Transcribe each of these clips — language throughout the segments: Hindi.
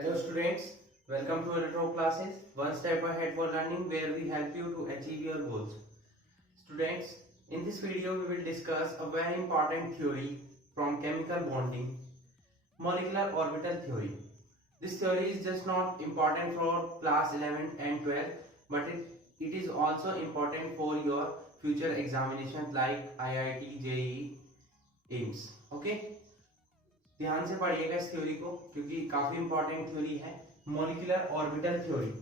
Hello students, welcome to Retro Classes, one step ahead for learning where we help you to achieve your goals. Students, in this video we will discuss a very important theory from chemical bonding, molecular orbital theory. This theory is just not important for class 11 and 12, but it is also important for your future examinations like IIT, JEE, AIIMS. Okay? ध्यान से पढ़िएगा इस थ्योरी को क्योंकि काफी इंपॉर्टेंट थ्योरी है। मॉलिक्यूलर ऑर्बिटल थ्योरी,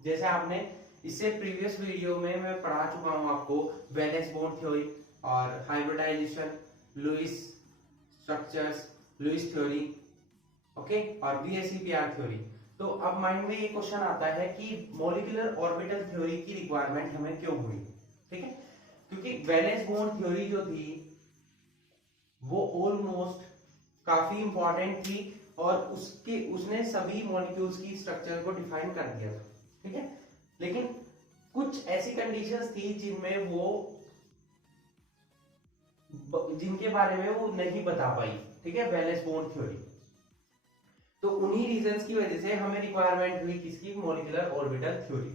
जैसे आपने इससे प्रीवियस वीडियो में मैं पढ़ा चुका हूं आपको वैलेंस बॉन्ड थ्योरी और hybridisation, Lewis structures, Lewis theory, okay, और VSEPR थ्योरी। तो अब माइंड में ये क्वेश्चन आता है कि मॉलिक्यूलर ऑर्बिटल थ्योरी की रिक्वायरमेंट हमें क्यों हुई। ठीक है, क्योंकि वैलेंस बॉन्ड थ्योरी जो थी वो ऑलमोस्ट काफी इंपॉर्टेंट थी और उसने सभी मॉलिक्यूल्स की स्ट्रक्चर को डिफाइन कर दिया था। ठीक है, लेकिन कुछ ऐसी कंडीशंस थी जिनके बारे में वो नहीं बता पाई। ठीक है, वैलेंस बॉन्ड थ्योरी। तो उन्हीं रीजंस की वजह से हमें रिक्वायरमेंट हुई किसकी, molecular orbital theory.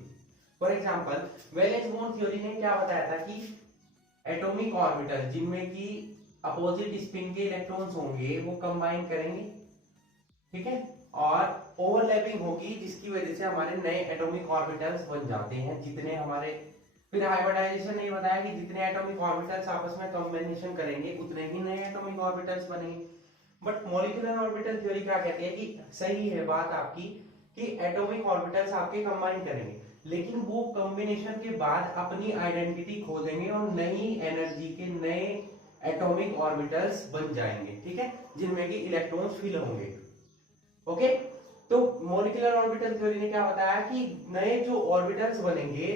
For example, valence bond theory ने क्या बताया था कि एटॉमिक ऑर्बिटल जिनमें की अपोजिट स्पिन के इलेक्ट्रॉन्स होंगे वो कंबाइन करेंगे, ठीक है, और ओवरलैपिंग होगी जिसकी वजह से हमारे नए एटॉमिक ऑर्बिटल्स बन जाते हैं। जितने हमारे फिर हाइब्रिडाइजेशन ने बताया कि जितने एटॉमिक ऑर्बिटल्स आपस में कॉम्बिनेशन करेंगे उतने ही नए एटॉमिक ऑर्बिटल्स बनेंगे। बट मॉलिक्यूलर ऑर्बिटल थ्योरी क्या कहती है कि सही है बात आपकी कि एटॉमिक ऑर्बिटल्स आपके कंबाइन करेंगे, लेकिन वो कॉम्बिनेशन के बाद अपनी आइडेंटिटी खो देंगे और नई एनर्जी के नए एटॉमिक ऑर्बिटल्स बन जाएंगे। ठीक है, जिनमें कि इलेक्ट्रॉन्स फिल होंगे। ओके, तो मॉलिक्यूलर ऑर्बिटल थ्योरी ने क्या बताया कि नए जो ऑर्बिटल्स बनेंगे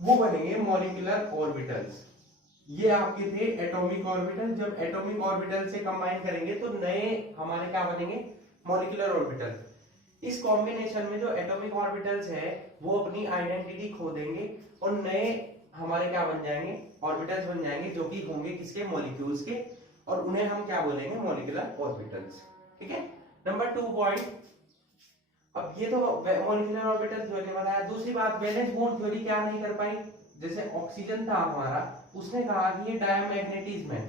वो बनेंगे मॉलिक्यूलर ऑर्बिटल्स। ये आपके थे एटॉमिक ऑर्बिटल। जब एटॉमिक ऑर्बिटल से कंबाइन करेंगे तो नए हमारे क्या बनेंगे, मॉलिक्यूलर ऑर्बिटल। इस कॉम्बिनेशन में जो एटॉमिक ऑर्बिटल्स है वो अपनी आइडेंटिटी खो देंगे और नए हमारे क्या बन जाएंगे, ऑर्बिटल्स बन जाएंगे जो कि होंगे किसके, मॉलिक्यूल्स के, और उन्हें हम क्या बोलेंगे, मॉलिक्यूलर ऑर्बिटल्स। ठीक है, नंबर 2 पॉइंट। अब ये तो मॉलिक्यूलर ऑर्बिटल थ्योरी ने बताया। दूसरी बात, वैलेंस बॉन्ड थ्योरी क्या नहीं कर पाई, जैसे ऑक्सीजन था हमारा, उसने कहा कि ये डायमैग्नेटिज्म है,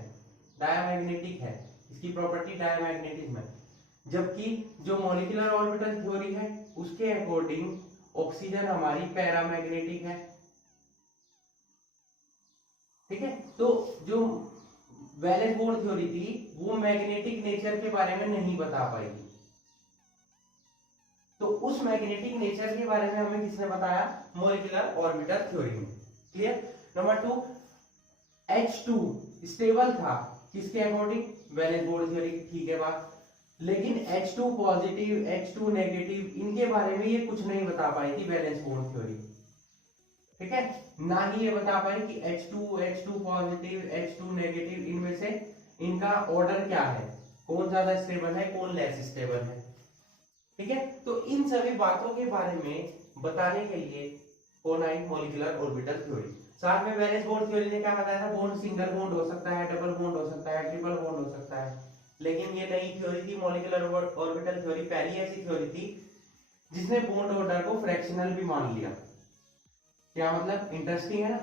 डायमैग्नेटिक है, इसकी प्रॉपर्टी डायमैग्नेटिज्म है। जबकि जो मॉलिक्यूलर ऑर्बिटल थ्योरी है उसके अकॉर्डिंग ऑक्सीजन हमारी पैरामैग्नेटिक है। ठीक है, तो जो वैलेंस बॉन्ड थ्योरी थी वो मैग्नेटिक नेचर के बारे में नहीं बता पाई। तो उस मैग्नेटिक नेचर के बारे में हमें किसने बताया, मॉलिक्यूलर ऑर्बिटल थ्योरी में। क्लियर। नंबर 2, H2 स्टेबल था किसके अकॉर्डिंग, वैलेंस बॉन्ड थ्योरी की। ठीक है बात, लेकिन H2 पॉजिटिव, H2 नेगेटिव, इनके बारे में ये कुछ नहीं बता पाई थी वैलेंस बॉन्ड थ्योरी। ठीक है, ना ही ये बता पाए कि H2 पॉजिटिव, H2 नेगेटिव, इनमें से इनका ऑर्डर क्या है, कौन ज्यादा स्टेबल है, कौन लेस स्टेबल है। ठीक है, तो इन सभी बातों के बारे में बताने के लिए कौन आई, मॉलिक्यूलर ऑर्बिटल थ्योरी। साथ में वैलेंस बॉन्ड थ्योरी ने क्या बताया था, बॉन्ड सिंगल बॉन्ड हो सकता है, डबल बॉन्ड हो सकता है, ट्रिपल बॉन्ड हो सकता है। लेकिन ये नई थ्योरी थी मॉलिक्यूलर ऑर्बिटल थ्योरी, पहली ऐसी थ्योरी थी जिसने बॉन्ड ऑर्डर को फ्रैक्शनल भी मान लिया। क्या मतलब, इंटरेस्टिंग है ना।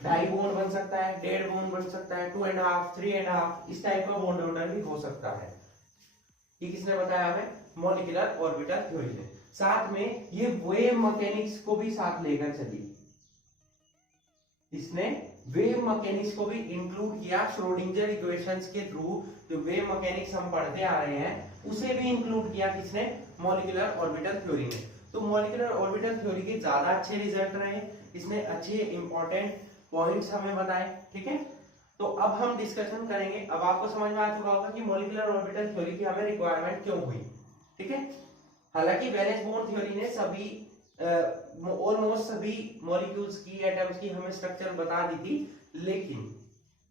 2.5 बॉन्ड बन सकता है, 1.5 बॉन्ड बन सकता है, 2.5, 3.5, इस टाइप का बॉन्ड ऑर्डर भी हो सकता है। ये किसने बताया हमें, मॉलिक्यूलर ऑर्बिटल थ्योरी ने। साथ में ये वेव मैकेनिक्स को भी साथ लेकर चली, इसने वेव मैकेनिक्स को भी इंक्लूड किया। श्रोडिंगर इक्वेशंस के थ्रू जो वेव मैकेनिक्स हम पढ़ते आ रहे हैं उसे भी इंक्लूड किया किसने, मॉलिक्यूलर ऑर्बिटल थ्योरी ने। तो मॉलिक्यूलर ऑर्बिटल थ्योरी के ज्यादा अच्छे रिजल्ट रहे, इसने अच्छे इंपॉर्टेंट पॉइंट्स हमें बताए। ठीक है, तो अब हम डिस्कशन करेंगे। अब आपको समझ में आ चुका होगा कि मॉलिक्यूलर ऑर्बिटल थ्योरी की हमें रिक्वायरमेंट क्यों हुई। ठीक है, हालांकि वैलेंस बॉन्ड थ्योरी ने सभी ऑलमोस्ट सभी मॉलिक्यूल्स की, एटम्स की हमें स्ट्रक्चर बता दी थी, लेकिन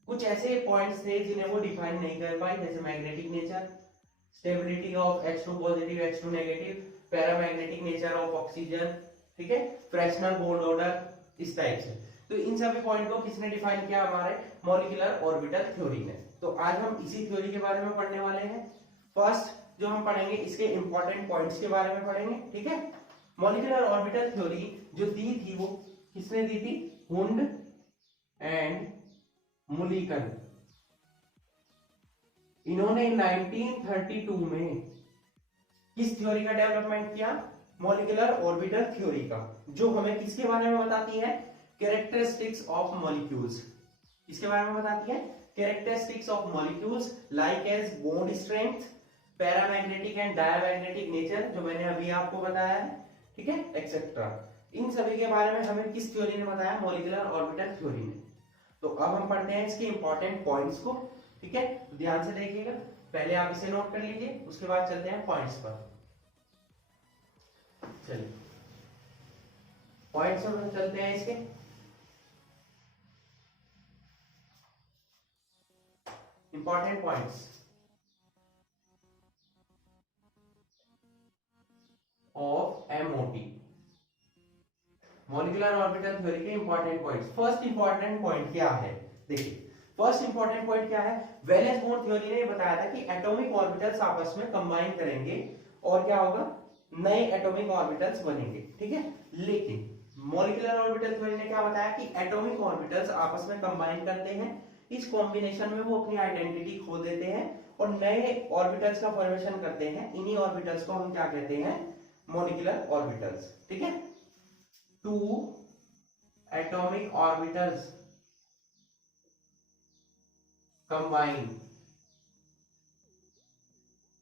कुछ ऐसे पॉइंट्स थे जिन्हें वो डिफाइन नहीं कर पाई, जैसे magnetic nature, stability of H2 positive, H2 negative, paramagnetic nature of oxygen, ठीक है, फ्रैक्शनल बॉन्ड ऑर्डर, इस टाइप से। तो इन सभी पॉइंट को किसने डिफाइन किया, हमारे मॉलिक्यूलर ऑर्बिटल थ्योरी ने। तो आज हम इसी थ्योरी के बारे में पढ़ने वाले हैं। फर्स्ट, जो हम पढ़ेंगे इसके इंपॉर्टेंट पॉइंट्स के बारे में पढ़ेंगे, ठीक है। मॉलिक्यूलर ऑर्बिटल थ्योरी जो दी थी वो किसने दी थी? Hund and Mulliken. इन्होंने 1932 में किस थ्योरी का डेवलपमेंट किया? मॉलिक्यूलर ऑर्बिटल थ्योरी का, जो हमें किसके बारे में बताती है? Characteristics of molecules. किसके बारे में बताती है? Characteristics of molecules like as bond strength, paramagnetic and diamagnetic nature, जो मैंने अभी आपको बताया है, ठीक है, एक्सेट्रा। इन सभी के बारे में हमें किस थ्योरी ने बताया? मॉलिक्यूलर ऑर्बिटल थ्योरी ने। तो अब हम पढ़ते हैं इसके इंपॉर्टेंट पॉइंट्स को, ठीक है, ध्यान से देखिएगा। पहले आप इसे नोट कर लीजिए, उसके बाद चलते हैं पॉइंट्स पर। चलिए पॉइंट्स पर चलते हैं इसके। Important points of MOT, molecular orbital theory के important points. First important point क्या है? देखिए फर्स्ट इंपॉर्टेंट पॉइंट क्या है? वैलेंस बॉन्ड थ्योरी ने बताया था कि एटॉमिक ऑर्बिटल्स आपस में कंबाइन करेंगे और क्या होगा? नए एटॉमिक ऑर्बिटल्स बनेंगे, ठीक है। लेकिन मॉलिक्यूलर ऑर्बिटल थ्योरी ने क्या बताया कि एटॉमिक ऑर्बिटल्स आपस में कंबाइन करते हैं, इस कॉम्बिनेशन में वो अपनी आइडेंटिटी खो देते हैं और नए ऑर्बिटल्स का फॉर्मेशन करते हैं। इन्हीं ऑर्बिटल्स को हम क्या कहते हैं? मॉलिक्यूलर ऑर्बिटल्स, ठीक है। Two atomic orbitals combine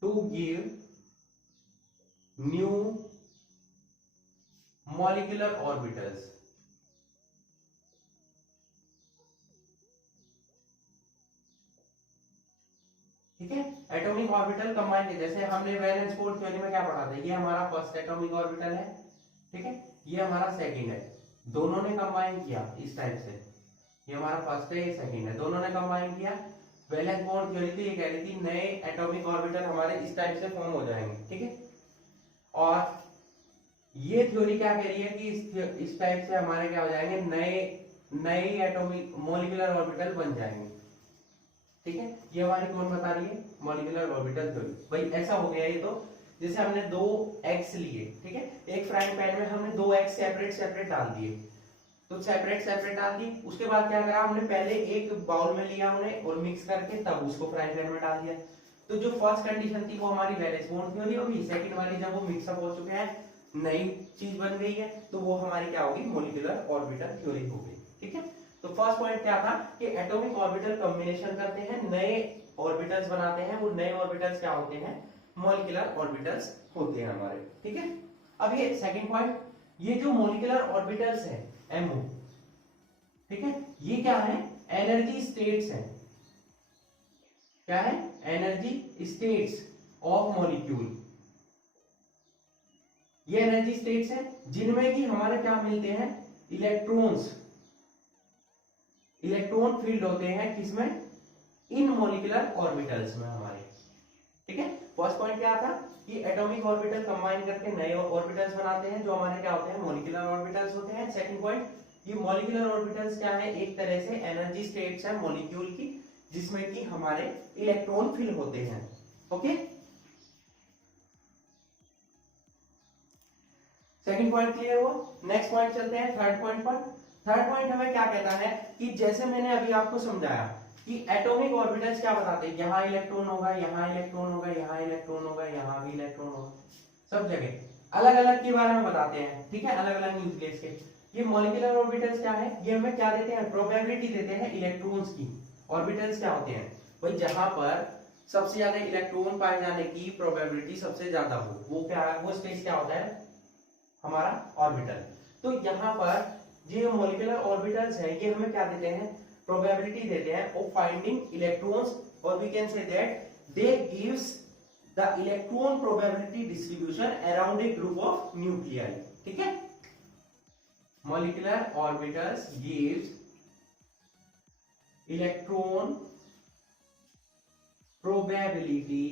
to give new molecular orbitals, ठीक है। एटॉमिक ऑर्बिटल कंबाइन के, जैसे हमने वैलेंस बॉन्ड थ्योरी में क्या पढ़ा था? ये हमारा फर्स्ट एटॉमिक ऑर्बिटल है, ठीक है, ये हमारा सेकंड है, दोनों ने कंबाइन किया इस टाइप से, ये हमारा फर्स्ट है, ये सेकंड है, दोनों ने कंबाइन किया। वैलेंस बॉन्ड थ्योरी थी, ये कह रही थी नए एटॉमिक ऑर्बिटल हमारे इस टाइप से फॉर्म हो जाएंगे, ठीक है। और ये थ्योरी क्या कह रही है कि इस टाइप से हमारे क्या हो जाएंगे? नए एटॉमिक मॉलिक्यूलर ऑर्बिटल बन जाएंगे, ठीक है। ये हमारी कौन बता रही है? Molecular orbital theory. भाई ऐसा हो गया ये तो, जैसे हमने दो एक्स लिए, ठीक है, एक फ्राइंग पैन में हमने दो एक्स सेपरेट सेपरेट डाल दिए, तो सेपरेट सेपरेट डाल दी। उसके बाद क्या करा हमने? पहले एक बाउल में लिया हमने और मिक्स करके तब उसको फ्राइंग पैन में डाल दिया। तो जो फर्स्ट कंडीशन थी वो हमारी वैलेंस बॉन्ड थ्योरी होगी। सेकंड वाली जब वो मिक्सअप हो चुके हैं, नई चीज बन गई है, तो वो हमारी क्या होगी? मॉलिक्यूलर ऑर्बिटल थ्योरी हो गई, ठीक है। तो फर्स्ट पॉइंट क्या था कि एटॉमिक ऑर्बिटल कॉम्बिनेशन करते हैं, नए ऑर्बिटल्स बनाते हैं। वो नए ऑर्बिटल्स क्या होते हैं? मॉलिक्यूलर ऑर्बिटल्स होते हैं हमारे, ठीक है। अब ये सेकंड पॉइंट, ये जो मॉलिक्यूलर ऑर्बिटल्स है एमओ, ठीक है, ये क्या है? एनर्जी स्टेट्स है। क्या है? Energy states of molecule. ये एनर्जी स्टेट्स हैं जिनमें कि हमारे क्या मिलते हैं? इलेक्ट्रॉन्स। इलेक्ट्रॉन फील्ड होते हैं किसमें? इन मॉलिक्यूलर ऑर्बिटल्स में हमारे, ठीक है। फर्स्ट पॉइंट क्या था कि एटॉमिक ऑर्बिटल कंबाइन करके नए ऑर्बिटल्स बनाते हैं, जो हमारे क्या होते हैं? मॉलिक्यूलर ऑर्बिटल्स होते हैं। सेकंड पॉइंट, ये मॉलिक्यूलर ऑर्बिटल्स क्या है? एक तरह से एनर्जी स्टेट्स है मॉलिक्यूल की, जिसमें कि हमारे इलेक्ट्रॉन फिल होते हैं, ओके। सेकंड पॉइंट क्लियर हुआ। नेक्स्ट पॉइंट चलते हैं थर्ड पॉइंट पर। थर्ड पॉइंट हमें क्या कहता है कि जैसे मैंने अभी आपको समझाया कि एटॉमिक ऑर्बिटल्स क्या बताते हैं? यहाँ इलेक्ट्रॉन होगा, यहाँ इलेक्ट्रॉन होगा, यहाँ इलेक्ट्रॉन होगा, यहाँ भी इलेक्ट्रॉन होगा, सब जगह अलग अलग के बारे में बताते हैं, ठीक है, अलग अलग न्यूक्लियस के। ये मॉलिक्यूलर ऑर्बिटल्स क्या है? ये हमें क्या देते हैं? प्रोबेबिलिटी देते हैं इलेक्ट्रॉन्स की। ऑर्बिटल्स क्या होते हैं? भाई जहां पर सबसे ज्यादा इलेक्ट्रॉन पाए जाने की प्रोबेबिलिटी सबसे ज्यादा हो, वो क्या है? वो स्पेस क्या होता है? हमारा ऑर्बिटल। तो यहाँ पर ये मॉलिक्यूलर ऑर्बिटल्स हैं, ये हमें क्या देते हैं? प्रोबेबिलिटी देते हैं ऑफ फाइंडिंग इलेक्ट्रॉन्स, और we can say that they gives the electron probability distribution around a group of nuclei, ठीक है। Molecular orbitals gives electron probability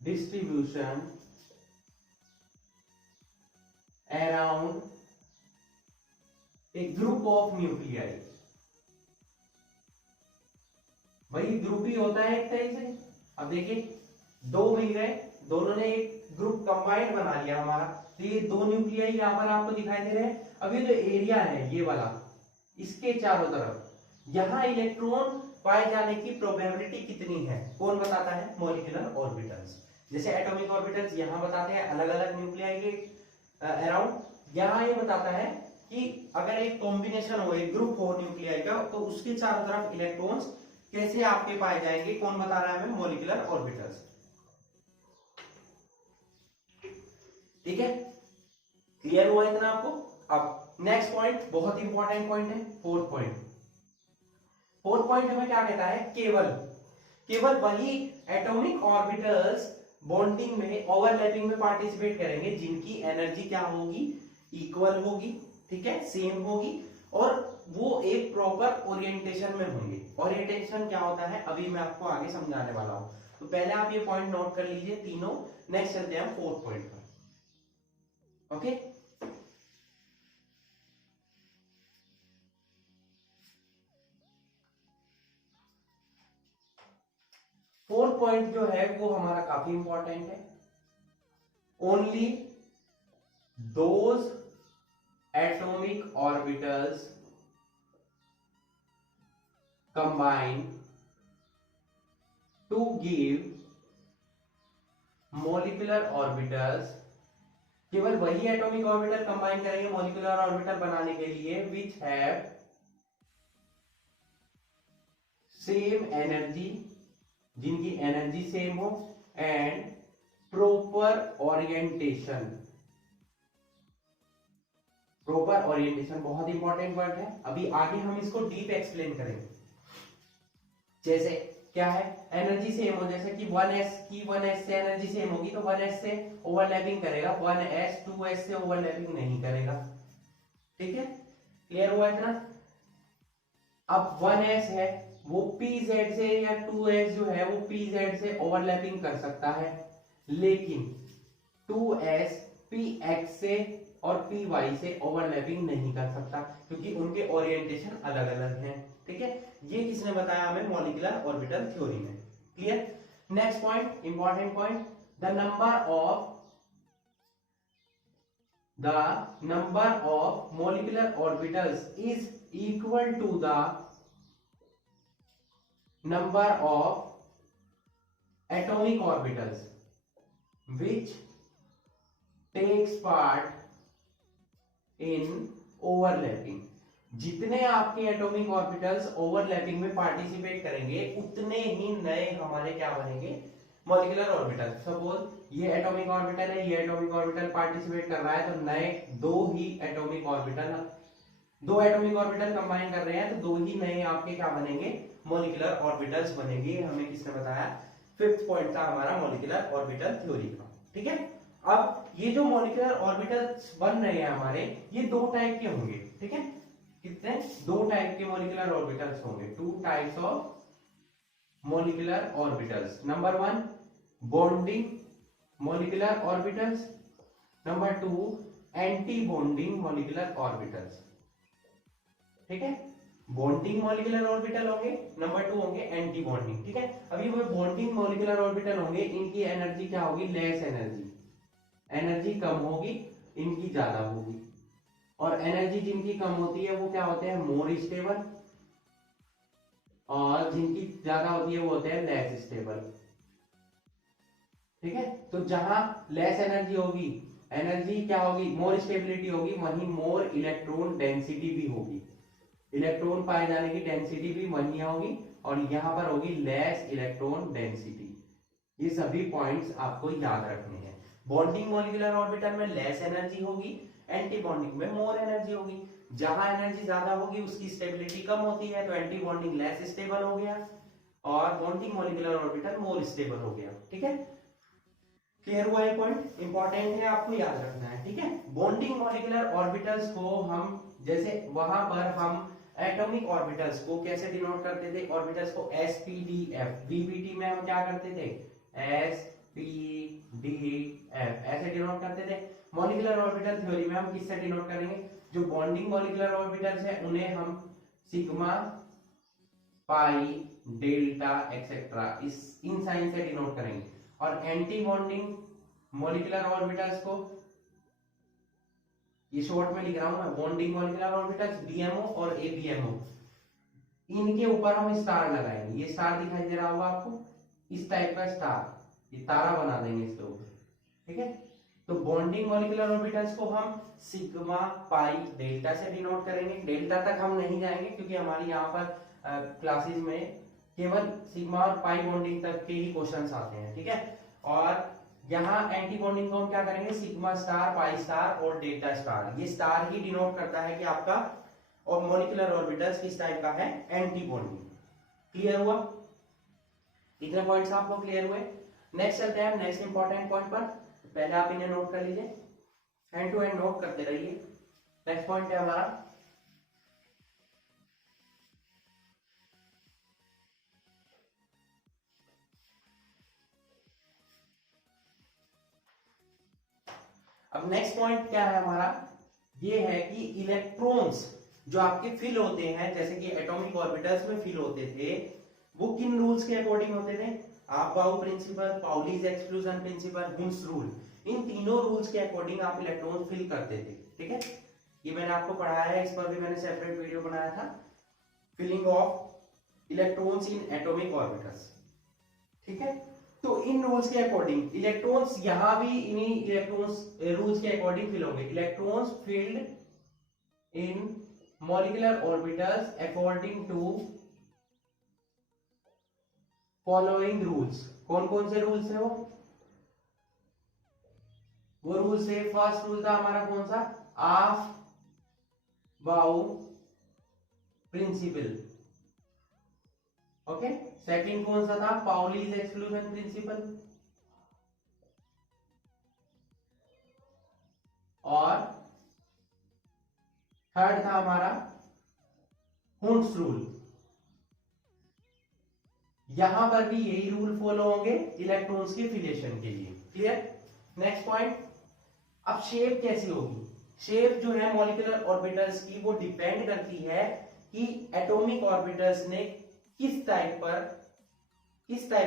distribution around a group of nuclei। वही ग्रुप ही होता है एक तरह से। अब देखिए दो मिल गए, दोनों ने एक ग्रुप कंबाइंड बना लिया हमारा, तो ये दो न्यूक्लियाई यहाँ पर आपको दिखाई दे रहे हैं। अब ये जो एरिया है ये वाला, इसके चारों तरफ यहाँ इलेक्ट्रॉन पाए जाने की प्रोबेबिलिटी कितनी है, कौन बताता है, मॉलिक्यूलर ऑर्बिटल्स। जैसे एटॉमिक ऑर्बिटल्स यहाँ बताते हैं अलग अलग न्यूक्लियाई के अराउंड, यहाँ ये बताता है कि अगर एक कॉम्बिनेशन हो, एक ग्रुप हो न्यूक्लियाई का, तो उसके चारों तरफ इलेक्ट्रॉन्स कैसे आपके पाए जाएंगे, कौन बता रहा है हमें, मॉलिक्यूलर ऑर्बिटल्स। ठीक है, क्लियर हुआ इतना आपको। अब नेक्स्ट पॉइंट बहुत इंपॉर्टेंट पॉइंट है, फोर्थ पॉइंट। फोर्थ पॉइंट हमें क्या कहता है, केवल वही एटॉमिक ऑर्बिटल्स बॉन्डिंग में, ओवरलैपिंग में पार्टिसिपेट करेंगे जिनकी एनर्जी क्या होगी, इक्वल होगी, ठीक है, सेम होगी, और वो एक प्रॉपर ओरिएंटेशन में होंगे। ओरिएंटेशन क्या होता है अभी मैं आपको आगे समझाने वाला हूं, तो पहले आप ये पॉइंट नोट कर लीजिए तीनों। नेक्स्ट चलते हैं फोर्थ पॉइंट पर। ओके, फोर्थ पॉइंट जो है वो हमारा काफी इंपॉर्टेंट है। Only those atomic orbitals combine to give molecular orbitals, केवल वही एटॉमिक ऑर्बिटल कंबाइन करेंगे मॉलिक्यूलर ऑर्बिटल बनाने के लिए, विच हैव सेम एनर्जी, जिनकी एनर्जी सेम हो, and proper orientation. Proper orientation बहुत इंपॉर्टेंट वर्ड है, अभी आगे हम इसको डीप एक्सप्लेन करेंगे। जैसे क्या है, एनर्जी सेम हो, जैसे कि 1s की 1s से एनर्जी सेम होगी तो 1s से ओवरलैपिंग करेगा, 1s 2s से ओवरलैपिंग नहीं करेगा। ठीक है, क्लियर हुआ इतना। अब 1s है वो pz से या 2s जो है वो pz से ओवरलैपिंग कर सकता है, लेकिन 2s px से और py से ओवरलैपिंग नहीं कर सकता, क्योंकि उनके ओरिएंटेशन अलग अलग हैं। ठीक है, ये किसने बताया हमें, मॉलिक्यूलर ऑर्बिटल थ्योरी में। Clear. Next point, important point, the number of molecular orbitals is equal to the number of atomic orbitals which takes part in overlapping। जितने आपके एटॉमिक ऑर्बिटल्स ओवरलैपिंग में पार्टिसिपेट करेंगे उतने ही नए हमारे क्या बनेंगे, मॉलिक्यूलर ऑर्बिटल। सपोज ये एटॉमिक ऑर्बिटल है, ये एटॉमिक ऑर्बिटल पार्टिसिपेट कर रहा है, तो नए दो एटॉमिक ऑर्बिटल कंबाइन कर रहे हैं, तो दो ही नए आपके क्या बनेंगे, मॉलिक्यूलर ऑर्बिटल्स बनेंगे। हमें किसने बताया, फिफ्थ पॉइंट था हमारा मॉलिक्यूलर ऑर्बिटल थ्योरी का। ठीक है, अब ये जो मॉलिक्यूलर ऑर्बिटल्स बन रहे हैं हमारे, ये दो टाइप के होंगे। ठीक है, कितने, दो टाइप के मॉलिक्यूलर ऑर्बिटल्स होंगे, two types of molecular orbitals. Number 1 bonding molecular orbitals, number 2 anti bonding molecular orbitals. ठीक है, बॉन्डिंग मॉलिक्यूलर ऑर्बिटल होंगे, नंबर 2 होंगे एंटी बॉन्डिंग। ठीक है, अभी वो बॉन्डिंग मॉलिक्यूलर ऑर्बिटल होंगे, इनकी एनर्जी क्या होगी, लेस एनर्जी कम होगी, इनकी ज्यादा होगी। और एनर्जी जिनकी कम होती है वो क्या होते हैं, मोर स्टेबल, और जिनकी ज्यादा होती है वो होते हैं लेस स्टेबल। ठीक है, तो जहां लेस एनर्जी होगी, एनर्जी क्या होगी, मोर स्टेबिलिटी होगी, वहीं मोर इलेक्ट्रॉन डेंसिटी भी होगी, इलेक्ट्रॉन पाए जाने की डेंसिटी भी वही होगी, और यहां पर होगी लेस इलेक्ट्रॉन डेंसिटी। ये सभी पॉइंट्स आपको याद रखने हैं। बॉन्डिंग मॉलिक्यूलर ऑर्बिटल में लेस एनर्जी होगी, एंटी बॉन्डिंग में मोर एनर्जी होगी। जहां एनर्जी ज्यादा होगी उसकी स्टेबिलिटी कम होती है, तो एंटी बॉन्डिंग लेस स्टेबल हो गया, और bonding molecular orbital more stable हो गया। ठीक है, क्लियर हुआ ये पॉइंट, इंपॉर्टेंट है, आपको याद रखना है। ठीक है, बॉन्डिंग मॉलिक्यूलर ऑर्बिटल्स को हम, जैसे वहां पर हम एटॉमिक ऑर्बिटल्स को कैसे डिनोट करते थे, ऑर्बिटल्स को sp-d-f, VBT में हम क्या करते थे, sp-d-f ऐसे डिनोट करते थे। मॉलिक्यूलर ऑर्बिटल थ्योरी में हम किससे डिनोट करेंगे, जो बॉन्डिंग मॉलिक्यूलर ऑर्बिटल्स है उन्हें हम सिग्मा, पाई, डेल्टा एक्सेट्रा इन साइन से डिनोट करेंगे, और एंटी बॉन्डिंग मॉलिक्यूलर ऑर्बिटल्स को, ये शॉर्ट में लिख रहा हूं मैं, बॉन्डिंग मॉलिक्यूलर ऑर्बिटल्स बीएमओ और एबीएमओ, इनके ऊपर हम स्टार लगाएंगे। ये स्टार दिखाई दे रहा होगा आपको, इस टाइप का स्टार, ये तारा बना देंगे इसके ऊपर, ठीक है। तो बॉन्डिंग मॉलिक्यूलर ऑर्बिटल्स को हम सिग्मा पाई डेल्टा से डिनोट करेंगे। डेल्टा तक हम नहीं जाएंगे क्योंकि हमारी यहाँ पर क्लासेस में केवल सिग्मा और पाई बॉन्डिंग तक के ही क्वेश्चंस आते हैं, ठीक है। और यहाँ एंटी बॉन्डिंग को हम क्या करेंगे, सिग्मा स्टार, पाई स्टार और डेल्टा स्टार। ये स्टार ही डिनोट करता है कि आपका और मॉलिक्यूलर ऑर्बिटल्स किस टाइप का है, एंटी बॉन्डिंग। क्लियर हुआ? इतने पॉइंट्स आपको क्लियर हुए। नेक्स्ट चलते हैं नेक्स्ट इंपॉर्टेंट पॉइंट पर। पहले आप इन्हें नोट कर लीजिए, हैंड टू हैंड नोट करते रहिए। नेक्स्ट पॉइंट है हमारा अब नेक्स्ट पॉइंट क्या है हमारा, ये है कि इलेक्ट्रॉन्स जो आपके फिल होते हैं, जैसे कि एटॉमिक ऑर्बिटल्स में फिल होते थे, वो किन रूल्स के अकॉर्डिंग होते थे, aufbau principle, Pauli's exclusion principle, Hund's rule, इन तीनों रूल्स के अकॉर्डिंग आप इलेक्ट्रॉन फिल करते थे, ठीक है। ये मैंने आपको पढ़ाया है, इस पर भी मैंने सेपरेट वीडियो बनाया था, filling of electrons in atomic orbitals, ठीक है। तो इन रूल्स के अकॉर्डिंग इलेक्ट्रॉन्स यहां भी इन्हीं इलेक्ट्रॉन्स रूल्स के अकॉर्डिंग फिल होंगे। Electrons filled in molecular orbitals according to following rules. कौन कौन से रूल्स है वो रूल्स है, फर्स्ट रूल था हमारा कौन सा, ऑफ बाउ प्रिंसिपल, ओके। सेकंड कौन सा था, पाउलीज एक्सक्लूजन प्रिंसिपल, और थर्ड था हमारा हुंस रूल। यहां पर भी यही रूल फॉलो होंगे इलेक्ट्रॉन्स के फिलेशन के लिए, क्लियर। नेक्स्ट पॉइंट, अब शेप कैसी होगी, शेप जो है मॉलिक्यूलर ऑर्बिटल्स की वो डिपेंड करती है कि एटॉमिक ऑर्बिटल्स ने किस टाइप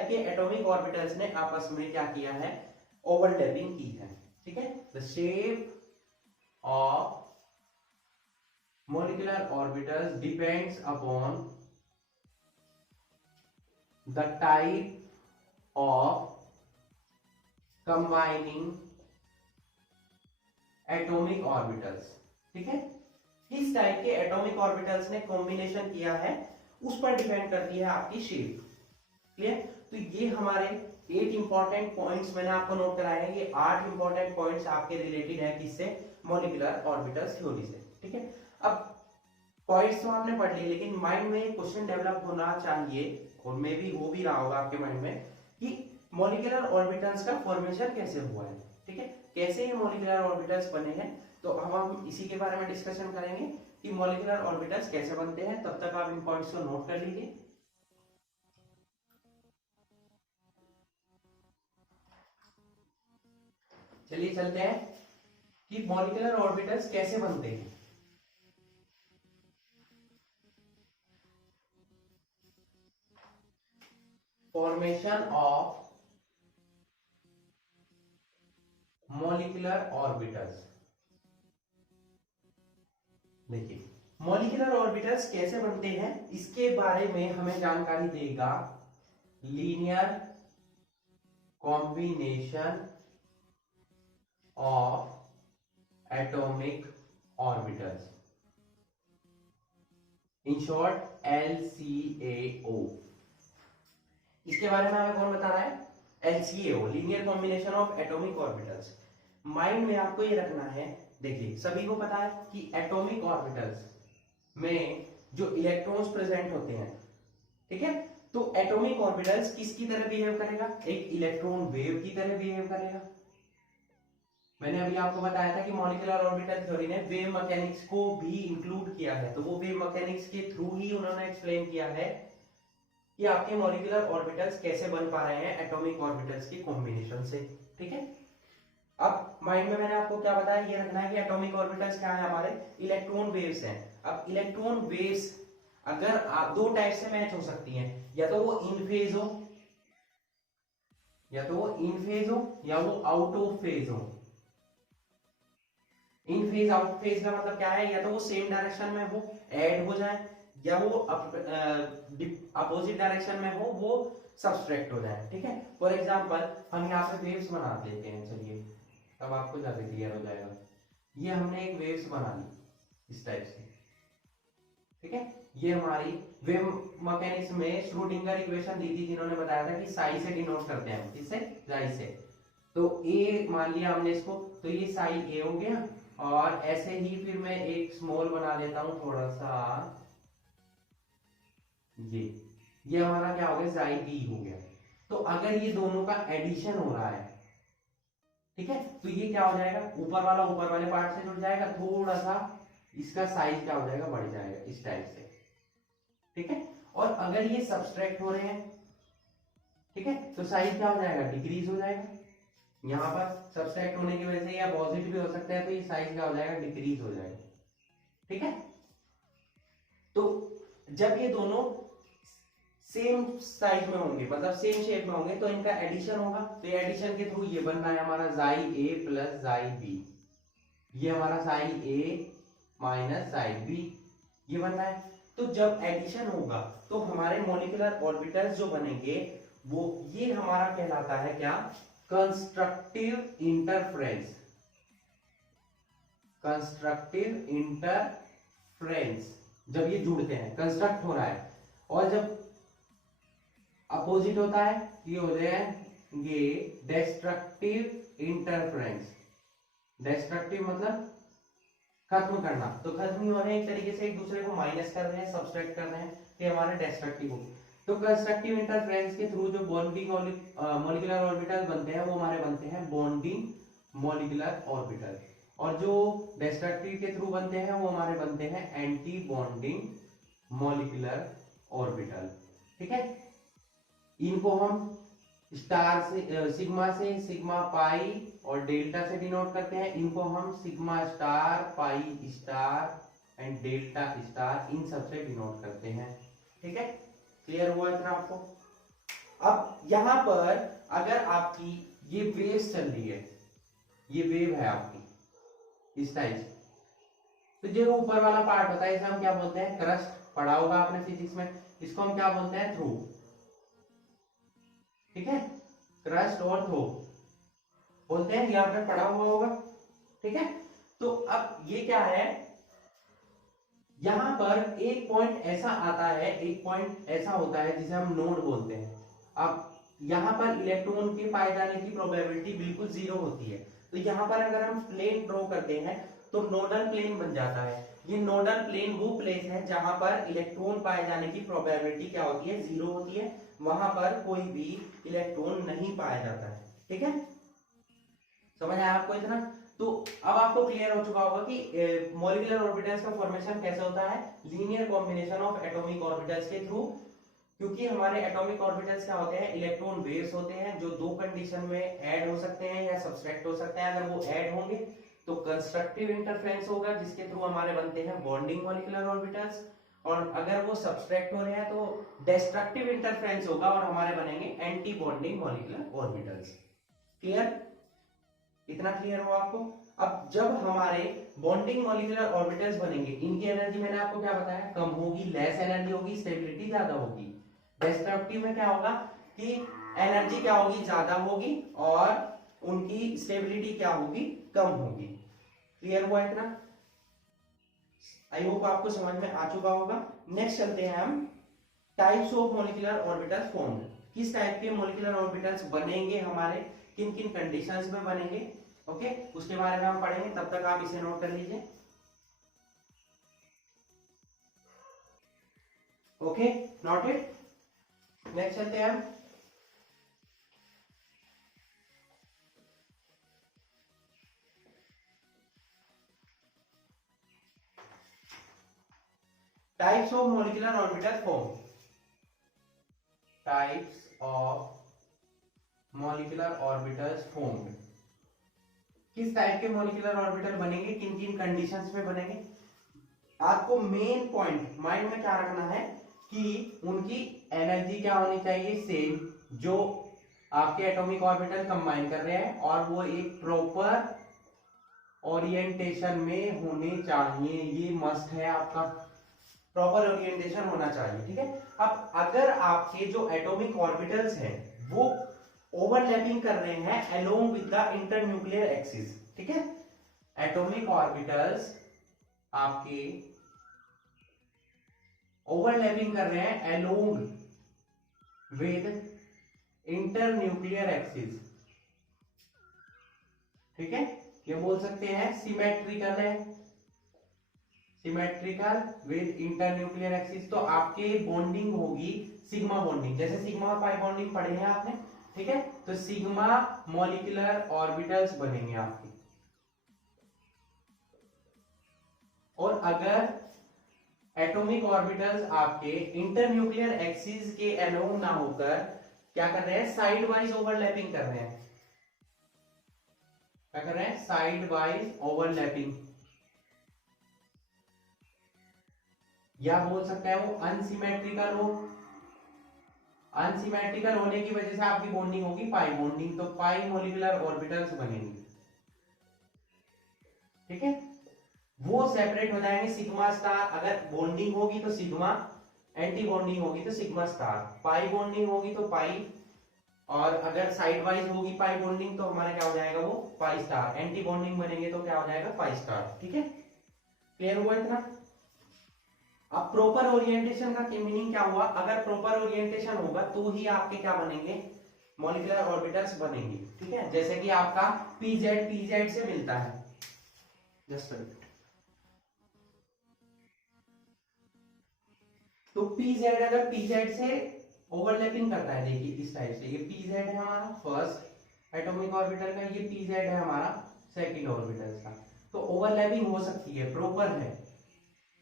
के एटॉमिक ऑर्बिटल्स ने आपस में क्या किया है, ओवरलैपिंग की है, ठीक है। The shape of molecular orbitals depends upon the type of combining atomic orbitals, ठीक है। किस टाइप के एटॉमिक ऑर्बिटल्स ने कॉम्बिनेशन किया है उस पर डिपेंड करती है आपकी शेप, क्लियर। तो ये हमारे 8 इंपॉर्टेंट पॉइंट्स मैंने आपको नोट कराए हैं। ये 8 इंपॉर्टेंट पॉइंट्स आपके रिलेटेड है किससे, मॉलिक्यूलर ऑर्बिटल्स थ्योरी से, ठीक है। अब पॉइंट्स तो आपने पढ़ लिए, लेकिन माइंड में क्वेश्चन डेवलप होना चाहिए, और मे भी हो भी रहा होगा आपके माइंड में, कि मॉलिक्यूलर ऑर्बिटल्स का फॉर्मेशन कैसे हुआ है, ठीक है, कैसे ये मॉलिक्यूलर ऑर्बिटल्स बने हैं। तो हम इसी के बारे में डिस्कशन करेंगे कि मॉलिक्यूलर ऑर्बिटल्स कैसे बनते हैं। तब तक आप इन पॉइंट्स को नोट कर लीजिए। चलिए चलते हैं कि मॉलिक्यूलर ऑर्बिटल्स कैसे बनते हैं। फॉर्मेशन ऑफ मॉलिक्यूलर ऑर्बिटल्स, देखिए मॉलिक्यूलर ऑर्बिटल्स कैसे बनते हैं इसके बारे में हमें जानकारी देगा linear combination of atomic orbitals, in short LCAO। इसके बारे में हमें कौन बता रहा है, LCAO, linear combination of atomic orbitals. Mind में आपको ये रखना है, देखिए सभी को पता है कि एटॉमिक ऑर्बिटल्स में जो इलेक्ट्रॉन्स प्रेजेंट होते हैं, ठीक है, तो एटॉमिक ऑर्बिटल्स किसकी तरह बिहेव करेगा, एक इलेक्ट्रॉन वेव की तरह बिहेव करेगा। मैंने अभी आपको बताया था कि मॉलिक्यूलर ऑर्बिटल थ्योरी ने वेव मैकेनिक्स को भी इंक्लूड किया है, तो वो वेव मैकेनिक्स के थ्रू ही उन्होंने एक्सप्लेन किया है कि आपके मॉलिक्यूलर ऑर्बिटल्स कैसे बन पा रहे हैं एटॉमिक ऑर्बिटल्स के कॉम्बिनेशन से, ठीक है। अब माइंड में मैंने आपको क्या बताया, ये रखना है कि एटॉमिक ऑर्बिटल्स क्या है, हमारे इलेक्ट्रॉन वेव्स हैं। अब इलेक्ट्रॉन वेव्स अगर दो टाइप से मैच हो सकती हैं, या तो वो इन फेज हो, या तो वो इन फेज हो या वो आउट ऑफ फेज हो। इन फेज आउट फेज का मतलब क्या है, या तो वो सेम डायरेक्शन में हो ऐड हो जाए, या वो अपोजिट डायरेक्शन में हो वो सब्सट्रैक्ट हो जाए। ठीक है, फॉर एग्जांपल हम यहाँ पे वेव्स बना देते हैं, चलिए तब आपको ज्यादा क्लियर हो जाएगा। ये हमने एक वेव्स बना ली इस टाइप से, ठीक है, ये हमारी वेव मैकेनिक्स में श्रोडिंगर इक्वेशन दी थी, जिन्होंने बताया था कि साई से डिनोट करते हैं, किससे, साई से। तो ए मान लिया हमने इसको, तो ये साई ए हो गया, और ऐसे ही फिर मैं एक स्मॉल बना लेता हूं थोड़ा सा, ये हमारा क्या हो गया, साई बी हो गया। तो अगर ये दोनों का एडिशन हो रहा है, ठीक है, तो ये क्या हो जाएगा, ऊपर वाला ऊपर वाले पार्ट से जुड़ जाएगा, थोड़ा सा इसका साइज क्या हो जाएगा, बढ़ जाएगा इस टाइप से। ठीक है, और अगर ये सब्सट्रैक्ट हो रहे हैं, ठीक है, तो साइज क्या हो जाएगा, डिक्रीज हो जाएगा। यहाँ पर सब्सट्रैक्ट होने की वजह से या पॉजिटिव भी हो सकता है, तो ये साइज क्या हो जाएगा, डिक्रीज हो जाएगा। ठीक है, तो जब ये दोनों सेम साइज में होंगे, मतलब सेम शेप में होंगे, तो इनका एडिशन होगा। तो ये एडिशन के थ्रू ये बन रहा है हमारा जाई ए प्लस जाई बी, ये हमारा साई ए माइनस साई बी, ये बन रहा है। तो जब एडिशन होगा तो हमारे मॉलिक्यूलर ऑर्बिटल्स जो बनेंगे वो ये हमारा कहलाता है क्या, कंस्ट्रक्टिव इंटरफ्रेंस। कंस्ट्रक्टिव इंटरफ्रेंस, जब ये जुड़ते हैं, कंस्ट्रक्ट हो रहा है, और जब अपोजिट होता है ये हो जाएंगे डेस्ट्रक्टिव इंटरफ्रेंस। डेस्ट्रक्टिव मतलब खत्म करना, तो खत्म ही हो रहे हैं, एक तरीके से एक दूसरे को माइनस कर रहे हैं, सब्सट्रैक्ट कर रहे हैं, ये हमारे डेस्ट्रक्टिव हो। तो कंस्ट्रक्टिव इंटरफ्रेंस के थ्रू जो बॉन्डिंग मॉलिक्यूलर ऑर्बिटल बनते हैं वो हमारे बनते हैं बॉन्डिंग मॉलिक्यूलर ऑर्बिटल, और जो डेस्ट्रक्टिव के थ्रू बनते हैं वो हमारे बनते हैं एंटी बॉन्डिंग मॉलिक्यूलर ऑर्बिटल। ठीक है, इनको हम स्टार से सिग्मा से, सिग्मा पाई और डेल्टा से डिनोट करते हैं, इनको हम sigma star, pi star and delta star, इन सब से डिनोट करते हैं। ठीक है, क्लियर हुआ इतना आपको। अब यहां पर अगर आपकी ये वेव चल रही है, ये वेव है आपकी इस टाइप से, तो जो ऊपर वाला पार्ट होता है इसे हम क्या बोलते हैं, क्रस्ट, पढ़ा होगा आपने फिजिक्स में, इसको हम क्या बोलते हैं, थ्रू। ठीक है, क्रस्ट और थ्रो बोलते हैं, यहाँ पे पढ़ा हुआ होगा। ठीक है, तो अब ये क्या है, यहां पर एक पॉइंट ऐसा आता है, एक पॉइंट ऐसा होता है जिसे हम नोड बोलते हैं। अब यहां पर इलेक्ट्रॉन के पाए जाने की प्रोबेबिलिटी बिल्कुल जीरो होती है, तो यहां पर अगर हम प्लेन ड्रॉ करते हैं तो नोडल प्लेन बन जाता है। ये नोडल प्लेन वो प्लेस है जहां पर इलेक्ट्रॉन पाए जाने की प्रोबेबिलिटी क्या होती है, जीरो होती है, वहां पर कोई भी इलेक्ट्रॉन नहीं पाया जाता है। ठीक है, समझ आया आपको इतना। तो अब आपको क्लियर हो चुका होगा कि मॉलिक्यूलर ऑर्बिटल्स का फॉर्मेशन कैसे होता है, linear combination of atomic orbitals के थ्रू। क्योंकि हमारे एटॉमिक ऑर्बिटल्स क्या होते हैं, इलेक्ट्रॉन वेव्स होते हैं, जो दो कंडीशन में ऐड हो सकते हैं या सब्सट्रैक्ट हो सकते हैं। अगर वो ऐड होंगे तो कंस्ट्रक्टिव इंटरफ्रेंस होगा, जिसके थ्रू हमारे बनते हैं बॉन्डिंग मॉलिक्यूलर ऑर्बिटल्स, और अगर वो सब्सट्रैक्ट हो रहे हैं तो डिस्ट्रक्टिव इंटरफ्रेंस होगा और हमारे बनेंगे anti bonding molecular orbitals. Clear, इतना क्लियर हुआ आपको। अब जब हमारे बॉन्डिंग मॉलिक्यूलर ऑर्बिटल्स बनेंगे, इनकी एनर्जी मैंने आपको क्या बताया, कम होगी, लेस एनर्जी होगी, स्टेबिलिटी ज्यादा होगी। डिस्ट्रक्टिव में क्या होगा कि एनर्जी क्या होगी, ज्यादा होगी, और उनकी स्टेबिलिटी क्या होगी, कम होगी। क्लियर हुआ इतना, आई होप आपको समझ में आ चुका होगा। नेक्स्ट चलते हैं हम, types of molecular orbitals form. किस टाइप के मॉलिक्यूलर ऑर्बिटल्स बनेंगे हमारे, किन किन कंडीशंस में बनेंगे, ओके, उसके बारे में हम पढ़ेंगे। तब तक आप इसे नोट कर लीजिए। Okay, noted. नेक्स्ट चलते हैं हम, types of molecular orbital form. Types of molecular orbitals formed. किस टाइप के मॉलिक्यूलर ऑर्बिटल बनेंगे, किन किन कंडीशंस में बनेंगे। आपको मेन पॉइंट माइंड में क्या रखना है कि उनकी एनर्जी क्या होनी चाहिए, सेम। जो आपके एटॉमिक ऑर्बिटल कंबाइन कर रहे हैं और वो एक प्रॉपर ओरिएंटेशन में होने चाहिए, ये मस्ट है आपका, प्रॉपर ओरिएंटेशन होना चाहिए। ठीक है, अब अगर आपके जो एटॉमिक ऑर्बिटल्स हैं वो ओवरलैपिंग कर रहे हैं along with the internuclear axis, ठीक है, एटॉमिक ऑर्बिटल्स आपके ओवरलैपिंग कर रहे हैं अलोंग विद इंटरन्यूक्लियर एक्सिस, ठीक है, ये बोल सकते हैं सिमेट्रिकल है, सिमेट्रिकल विद इंटरन्यूक्लियर एक्सिस। तो आपके बॉन्डिंग होगी सिग्मा बॉन्डिंग, जैसे सिग्मा और पाई बॉन्डिंग पढ़े हैं आपने, ठीक है, तो सिग्मा मॉलिक्यूलर ऑर्बिटल्स बनेंगे आपके। और अगर एटॉमिक ऑर्बिटल्स आपके इंटरन्यूक्लियर एक्सिस के अलोंग ना होकर क्या कर रहे हैं, साइड वाइज ओवरलैपिंग कर रहे हैं, क्या कर रहे हैं, साइड वाइज ओवरलैपिंग, या बोल सकते हैं वो अनसिमेट्रिकल हो, अनसिमेट्रिकल होने की वजह से आपकी बॉन्डिंग होगी पाई बॉन्डिंग, तो पाई मॉलिक्यूलर ऑर्बिटल्स बनेंगे, ठीक है, वो सेपरेट हो जाएंगे सिग्मा स्टार, अगर बॉन्डिंग होगी तो सिग्मा, एंटी बॉन्डिंग होगी तो सिग्मा स्टार, पाई बॉन्डिंग होगी तो पाई, और अगर साइड वाइज होगी पाई बॉन्डिंग तो हमारा क्या हो जाएगा वो पाई स्टार, एंटी बॉन्डिंग बनेंगे तो क्या हो जाएगा पाई स्टार, ठीक है, क्लियर हुआ इतना। अब प्रॉपर ओरिएंटेशन का मीनिंग क्या हुआ, अगर प्रॉपर ओरिएंटेशन होगा तो ही आपके क्या बनेंगे, मॉलिक्यूलर ऑर्बिटल्स बनेंगे, ठीक है, जैसे कि आपका पीजेड से मिलता है, जस्ट तो पीजेड अगर पीजेड से ओवरलैपिंग करता है, देखिए इस टाइप से, ये पीजेड है हमारा फर्स्ट एटॉमिक ऑर्बिटल का, ये पीजेड है हमारा सेकंड ऑर्बिटल का, तो ओवरलैपिंग हो सकती है, प्रॉपर है,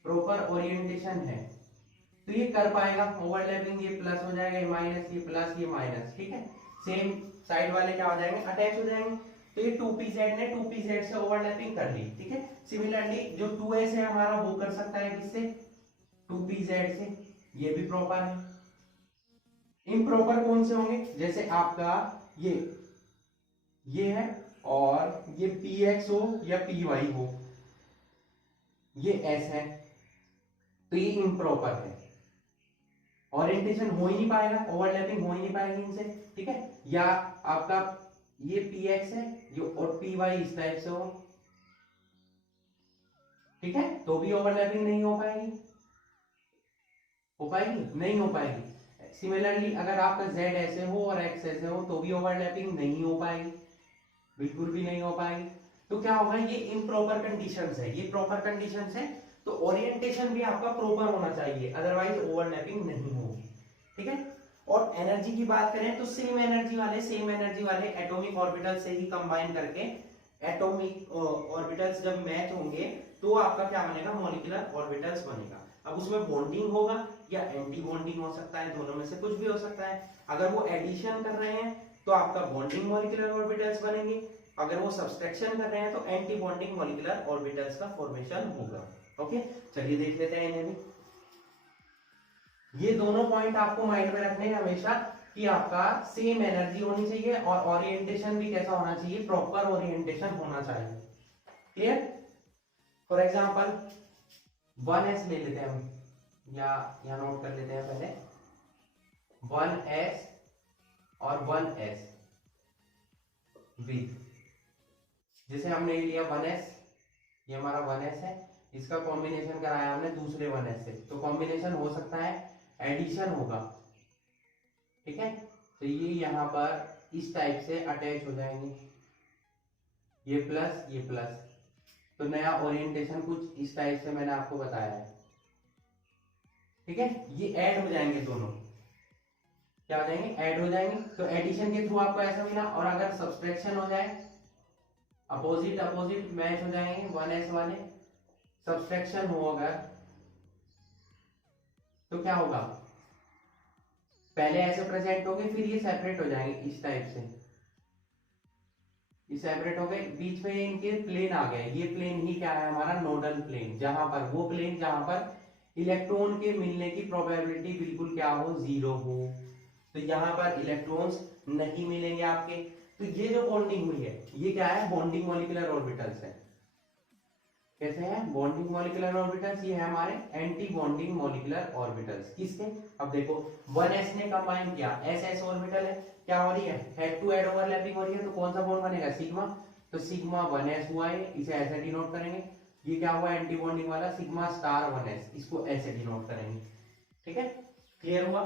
प्रॉपर ओरिएंटेशन है, तो ये कर पाएगा ओवरलैपिंग, ये प्लस हो जाएगा, ये माइनस, ये प्लस, ये माइनस, ठीक है, सेम साइड वाले क्या हो जाएंगे, अटैच हो जाएंगे, तो ये 2pz ने 2pz से ओवरलैपिंग कर ली, ठीक है, सिमिलरली जो 2s है हमारा वो कर सकता है किससे, 2pz से, ये भी प्रॉपर है। इम्प्रॉपर कौन से होंगे, जैसे आपका ये है और ये px हो या py हो, ये s है, तो ये इम्प्रॉपर है, ओरिएंटेशन हो ही नहीं पाएगा, ओवरलैपिंग हो ही नहीं पाएगी इनसे, ठीक है, या आपका ये px है जो और py इस टाइप से हो, ठीक है, तो भी ओवरलैपिंग नहीं हो पाएगी, हो पाएगी नहीं हो पाएगी। सिमिलरली अगर आपका z ऐसे हो और x ऐसे हो तो भी ओवरलैपिंग नहीं हो पाएगी, बिल्कुल भी नहीं हो पाएगी, तो क्या होगा, ये इम्प्रॉपर कंडीशंस है, ये प्रॉपर कंडीशंस है, तो ओरिएंटेशन भी आपका प्रॉपर होना चाहिए, अदरवाइज ओवरलैपिंग नहीं होगी, ठीक है। और एनर्जी की बात करें तो सेम एनर्जी वाले एटॉमिक ऑर्बिटल से ही कंबाइन करके एटॉमिक ऑर्बिटल्स जब मैच होंगे तो आपका क्या बनेगा, मॉलिक्यूलर ऑर्बिटल्स बनेगा। अब उसमें बॉन्डिंग होगा या एंटी बॉन्डिंग हो सकता है, दोनों में से कुछ भी हो सकता है। अगर वो एडिशन कर रहे हैं तो आपका बॉन्डिंग मॉलिक्यूलर ऑर्बिटल्स बनेंगे, अगर वो सब्सट्रैक्शन कर रहे हैं तो एंटी बॉन्डिंग मॉलिक्यूलर ऑर्बिटल्स का फॉर्मेशन होगा। ओके, चलिए देख लेते हैं इन्हें भी। ये दोनों पॉइंट आपको माइंड में रखने हैं हमेशा कि आपका सेम एनर्जी होनी चाहिए और ओरिएंटेशन भी कैसा होना चाहिए, प्रॉपर ओरिएंटेशन होना चाहिए। क्लियर? फॉर एग्जांपल 1s ले लेते हैं हम, या यहां नोट कर लेते हैं पहले 1s और 1s विद, जैसे हमने लिया 1s, ये हमारा 1s है, इसका कॉम्बिनेशन कराया हमने दूसरे 1s से, तो कॉम्बिनेशन हो सकता है एडिशन होगा, ठीक है, तो ये यहां पर इस टाइप से अटैच हो जाएंगे, ये प्लस, तो नया ओरिएंटेशन कुछ इस टाइप से मैंने आपको बताया है, ठीक है, ये ऐड हो जाएंगे दोनों, क्या हो जाएंगे, ऐड हो जाएंगे, तो एडिशन के थ्रू आपको ऐसा मिला। और अगर सब्सट्रैक्शन हो जाए, अपोजिट मैच हो जाएंगे 1s वाले, सब्सट्रैक्शन हो अगर तो क्या होगा, पहले ऐसे प्रेजेंट हो गए फिर ये सेपरेट हो जाएंगे इस टाइप से, ये सेपरेट हो गए, बीच में इनके प्लेन आ गए, ये प्लेन ही क्या है हमारा नोडल प्लेन, जहां पर वो प्लेन जहां पर इलेक्ट्रॉन के मिलने की प्रोबेबिलिटी बिल्कुल क्या हो, 0 हो, तो यहाँ पर इलेक्ट्रॉन्स नहीं मिलेंगे आपके। तो ये जो बॉन्डिंग हुई है ये क्या है, बॉन्डिंग मॉलिक्यूलर ऑर्बिटल्स है। कैसे हैं बॉन्डिंग मॉलिक्यूलर ऑर्बिटल्स, ये है हमारे एंटी बॉन्डिंग मॉलिक्यूलर ऑर्बिटल्स। किसके, अब देखो 1s ने कंबाइन किया, ss ऑर्बिटल है, क्या हो रही है, हेड टू हेड ओवरलैपिंग हो रही है, तो कौन सा बॉन्ड बनेगा, सिग्मा। तो सिग्मा 1s हुआ है, इसे ऐसे डिनोट करेंगे। ये क्या हुआ एंटी बॉन्डिंग वाला सिग्मा स्टार 1s, इसको ऐसे डिनोट करेंगे। ठीक है, क्लियर हुआ।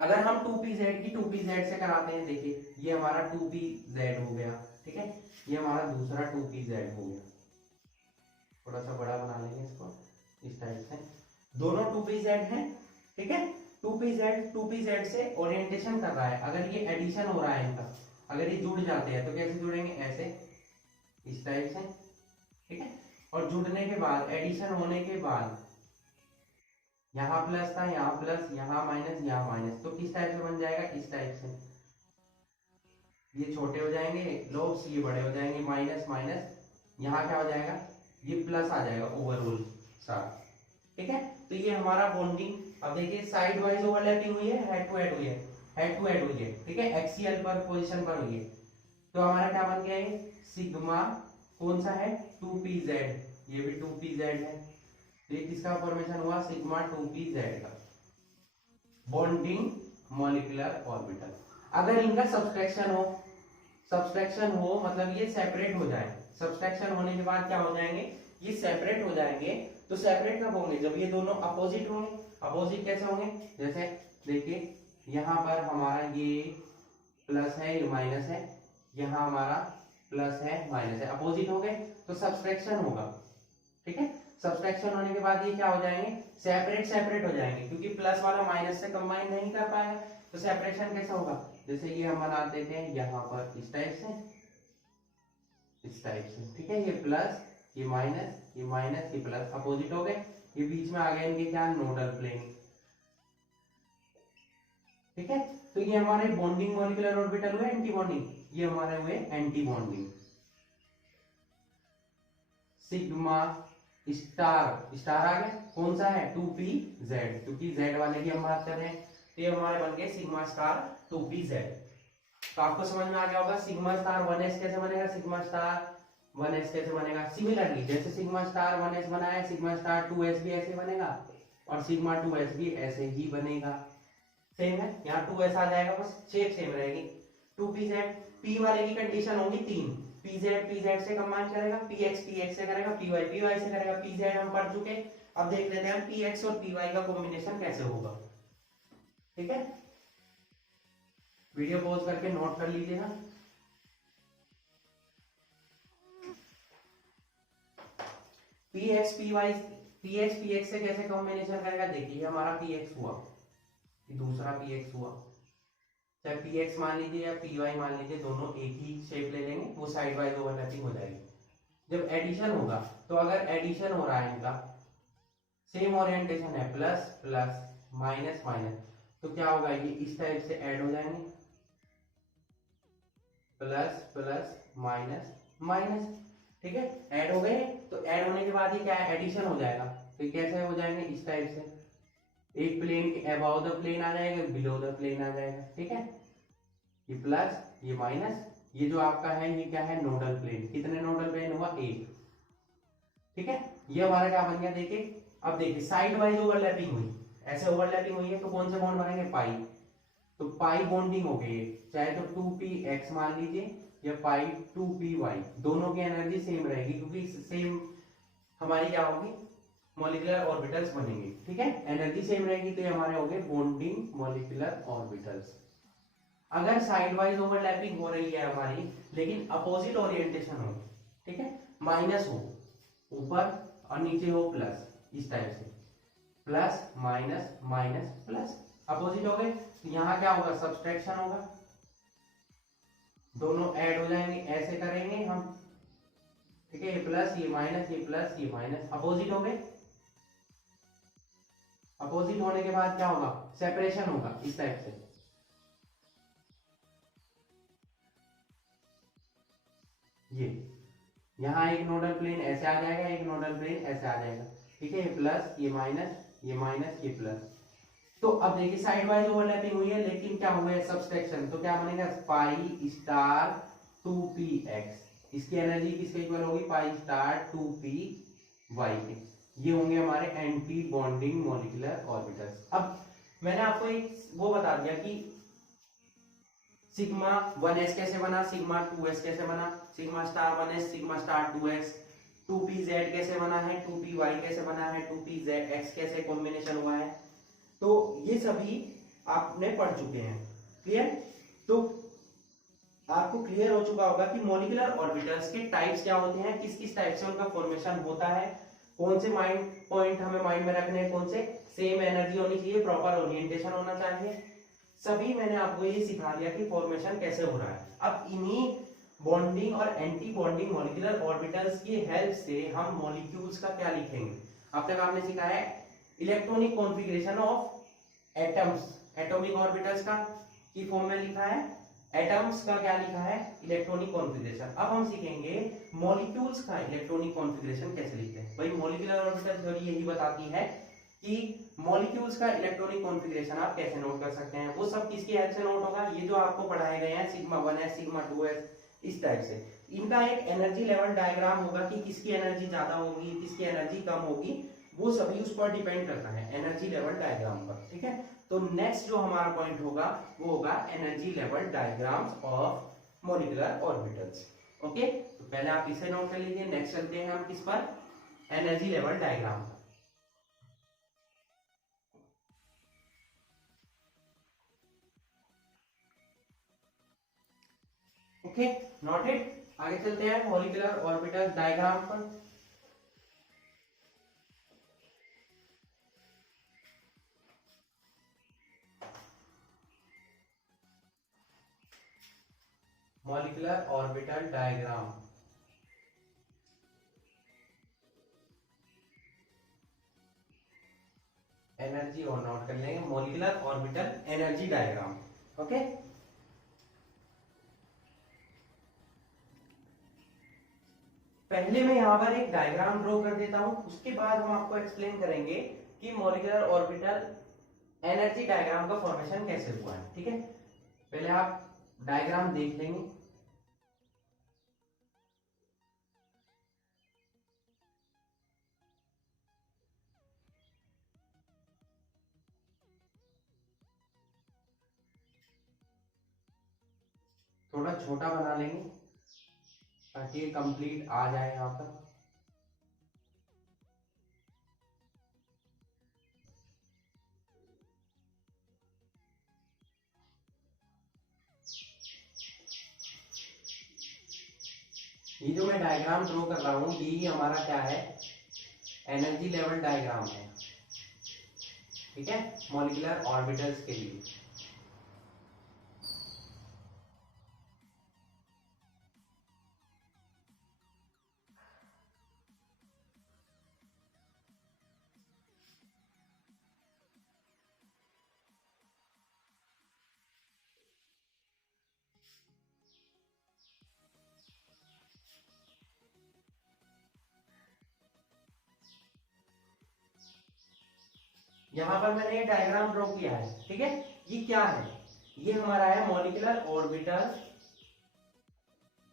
अगर हम 2pz की 2pz से कराते हैं, देखिए ये हमारा 2pz हो गया, ठीक है, ये हमारा दूसरा 2pz हो गया। थोड़ा सा बड़ा बना लेंगे इसको इस टाइप से, दोनों 2pz हैं, ठीक है। 2pz से ओरिएंटेशन कर रहा है, अगर ये एडिशन हो रहा है इनका, अगर ये जुड़ जाते हैं तो कैसे जुड़ेंगे, ऐसे इस टाइप से, ठीक है। और जुड़ने के बाद, एडिशन होने के बाद यहाँ प्लस था, यहाँ प्लस, यहाँ माइनस, यहाँ माइनस, तो किस टाइप से बन जाएगा, इस टाइप से। ये छोटे हो जाएंगे लोब्स, ये बड़े हो जाएंगे, माइनस माइनस, यहाँ क्या हो जाएगा, ये प्लस आ जाएगा ओवरऑल साथ, ठीक है। तो ये हमारा बॉन्डिंग, अब देखिए साइड वाइज ओवरलैपिंग हुई है, हेड टू हेड हुई है, हेड टू हेड हुई है, ठीक है, एक्सियल पर पोजीशन पर हुई है। तो हमारा क्या बन गया है, सिग्मा कौन सा है, 2pz, ये भी 2pz है। तो ये किसका फॉर्मेशन हुआ, सिग्मा 2pz का बॉन्डिंग मॉलिक्यूलर ऑर्बिटल। अगर इनका सब्सट्रैक्शन हो मतलब ये सेपरेट हो जाए, सब्सट्रैक्शन होने के बाद क्या हो जाएंगे, ये सेपरेट हो जाएंगे। तो सेपरेट कब होंगे, जब ये दोनों अपोजिट होंगे। अपोजिट कैसे होंगे, जैसे देखिए यहाँ पर हमारा ये प्लस है, ये माइनस है, यहाँ हमारा प्लस है माइनस है, अपोजिट हो गए तो सब्सट्रैक्शन होगा, ठीक है। सब्सट्रैक्शन होने के बाद ये क्या हो जाएंगे, सेपरेट सेपरेट हो जाएंगे, क्योंकि प्लस वाला माइनस से कंबाइन नहीं कर पाएगा। तो सेपरेशन कैसा होगा, जैसे ये हम बनाते थे यहाँ पर इस टाइप से, इस टाइप से, ठीक है। ये प्लस, ये माइनस, ये माइनस, ये प्लस, अपोजिट हो गए। ये बीच में आ गए इनके क्या, नोडल प्लेन, ठीक है। तो ये हमारे बॉन्डिंग मॉलिक्यूलर ऑर्बिटल हुए एंटी बॉन्डिंग, ये हमारे हुए anti bonding. Sigma star, star आ गया, कौन सा है, 2pz, क्योंकि z वाले की हम बात कर रहे हैं। तो ये हमारे बन गए सिग्मा स्टार 2pz। तो आपको समझ में आ गया होगा सिग्मा स्टार 1s कैसे बनेगा, सिग्मा स्टार 1s कैसे बनेगा। सिमिलरली जैसे सिग्मा स्टार 1s बनाया, सिग्मा स्टार 2s भी ऐसे बनेगा, और सिग्मा 2s भी ऐसे ही बनेगा, सेम है। यहाँ 2s आ जाएगा, बस शेप सेम रहेगी। 2pz, p वाले की कंडीशन होगी 3, pz से कंबाइन करेगा, px से करेगा, py से करेगा, pz हम पढ़ चुके। अब देख लेते हैं px और py का कॉम्बिनेशन कैसे होगा, ठीक है। वीडियो पॉज करके नोट कर लीजिएगा। px से कैसे कॉम्बिनेशन करेगा, देखिए हमारा px हुआ, ये दूसरा px हुआ, चाहे px मान लीजिए या py मान लीजिए, दोनों एक ही शेप ले लेंगे, वो साइड वाइज ओवरलैपिंग हो जाएगी। जब एडिशन होगा, तो अगर एडिशन हो रहा है इनका, सेम ओरिएंटेशन है, प्लस प्लस माइनस माइनस, तो क्या होगा, ये इस टाइप से ऐड हो जाएंगे, प्लस प्लस माइनस माइनस, ठीक है। ऐड हो गए, तो ऐड होने के बाद ये क्या है, एडिशन हो जाएगा। तो कैसे हो जाएंगे, इस टाइप से, एक प्लेन के अबाउ द प्लेन आ जाएगा, बिलो द प्लेन आ जाएगा, ठीक है। ये प्लस, ये माइनस, ये जो आपका है ये क्या है, नोडल प्लेन। कितने नोडल प्लेन हुआ, एक, ठीक है। ये हमारा क्या बन गया, देखिए अब देखिए साइड वाइज ओवरलैपिंग हुई, ऐसे ओवरलैपिंग हुई है, तो कौन से बॉन्ड बनेंगे, पाई। तो पाई बॉन्डिंग हो गई है, चाहे तो 2px मान लीजिए या पाई 2py, दोनों की एनर्जी सेम रहेगी, क्योंकि सेम हमारी क्या होगी, मॉलिक्यूलर ऑर्बिटल्स बनेंगे, ठीक है। एनर्जी सेम रहेगी, तो ये हमारे हो गए बॉन्डिंग मॉलिक्यूलर ऑर्बिटल्स। अगर साइड वाइज ओवरलैपिंग हो रही है हमारी, लेकिन अपोजिट ओरिएंटेशन हो, ठीक है, माइनस हो ऊपर और नीचे हो प्लस, इस टाइप से, plus minus minus plus, opposite हो गए, तो यहाँ क्या होगा, सब्सट्रैक्शन होगा, दोनों ऐड हो जाएंगे, ऐसे करेंगे हम, ठीक है। ये प्लस, ये माइनस, ये प्लस, ये माइनस, अपोजिट हो गए। अपोजिट होने के बाद क्या होगा, सेपरेशन होगा, इस टाइप से, ये यहाँ एक नोडल प्लेन ऐसे आ जाएगा, एक नोडल प्लेन ऐसे आ जाएगा, ठीक है। ये प्लस, ये माइनस, ये माइनस, ये प्लस। तो अब देखिए साइड वाइज ओवरलैपिंग हुई है, लेकिन क्या हुआ है सब्सट्रैक्शन, तो क्या बनेगा पाई स्टार 2px, इसकी एनर्जी किसके इक्वल होगी पाई स्टार 2p y के। ये होंगे हमारे एंटी बॉन्डिंग मॉलिक्यूलर ऑर्बिटल्स। अब मैंने आपको एक वो बता दिया कि सिग्मा 1s कैसे बना, सिग्मा 2s कैसे बना, sigma star 1s, sigma star 2s, 2pz कैसे बना है, 2py कैसे बना है, 2pzx कैसे कॉम्बिनेशन हुआ है, तो ये सभी आपने पढ़ चुके हैं। क्लियर? तो आपको क्लियर हो चुका होगा कि मॉलिक्यूलर ऑर्बिटल्स के टाइप्स क्या होते हैं, किस किस टाइप से उनका फॉर्मेशन होता है, कौन से माइंड पॉइंट हमें माइंड में रखने हैं, कौन से सेम एनर्जी होनी चाहिए, प्रॉपर ओरिएंटेशन होना चाहिए, सभी मैंने आपको ये सिखा दिया कि फॉर्मेशन कैसे हो रहा है। अब इन्हीं बॉन्डिंग और एंटी बॉन्डिंग मॉलिक्यूलर ऑर्बिटल्स की हेल्प से हम मॉलिक्यूल्स का क्या लिखेंगे। अब तक आपने सीखा है electronic configuration of atoms, atomic orbitals का की फॉर्म में लिखा है, एटम्स का क्या लिखा है इलेक्ट्रॉनिक कॉन्फ़िगरेशन। अब हम सीखेंगे मॉलिक्यूल्स का इलेक्ट्रॉनिक कॉन्फ़िगरेशन कैसे लिखते हैं। भाई मॉलिक्यूलर ऑर्बिटल थ्योरी यही बताती है कि मॉलिक्यूल्स का इलेक्ट्रॉनिक कॉन्फ़िगरेशन आप कैसे नोट कर सकते हैं। वो सब किसकी हेल्प से नोट होगा, ये जो आपको पढ़ाए गए हैं सिग्मा 1s सिग्मा 2s इस टाइप से, इनका एक एनर्जी लेवल डायग्राम होगा कि किसकी एनर्जी ज्यादा होगी किसकी एनर्जी कम होगी, वो सभी उस पर डिपेंड करता है एनर्जी लेवल डायग्राम पर। ठीक है, तो नेक्स्ट जो हमारा पॉइंट होगा वो होगा energy level diagrams of molecular orbitals. Okay, तो पहले आप इसे नोट कर लीजिए। नेक्स्ट चलते हैं हम किस पर, एनर्जी लेवल डायग्राम पर। Okay, noted. आगे चलते हैं मॉलिक्यूलर ऑर्बिटल डायग्राम पर। मॉलिक्यूलर ऑर्बिटल डायग्राम, एनर्जी और नोट कर लेंगे, molecular orbital energy diagram. Okay, पहले मैं यहां पर एक डायग्राम ड्रॉ कर देता हूं, उसके बाद हम आपको एक्सप्लेन करेंगे कि मॉलिक्यूलर ऑर्बिटल एनर्जी डायग्राम का फॉर्मेशन कैसे हुआ है। ठीक है, पहले आप डायग्राम देख लेंगे। थोड़ा छोटा बना लेंगे ताकि ये कंप्लीट आ जाए यहाँ पर। ये जो मैं डायग्राम ड्रॉ कर रहा हूँ ये हमारा क्या है, एनर्जी लेवल डायग्राम है। ठीक है, मॉलिक्यूलर ऑर्बिटल्स के लिए। यहां पर मैंने ये डायग्राम ड्रॉ किया है। ठीक है, ये क्या है, ये हमारा है मॉलिक्यूलर ऑर्बिटल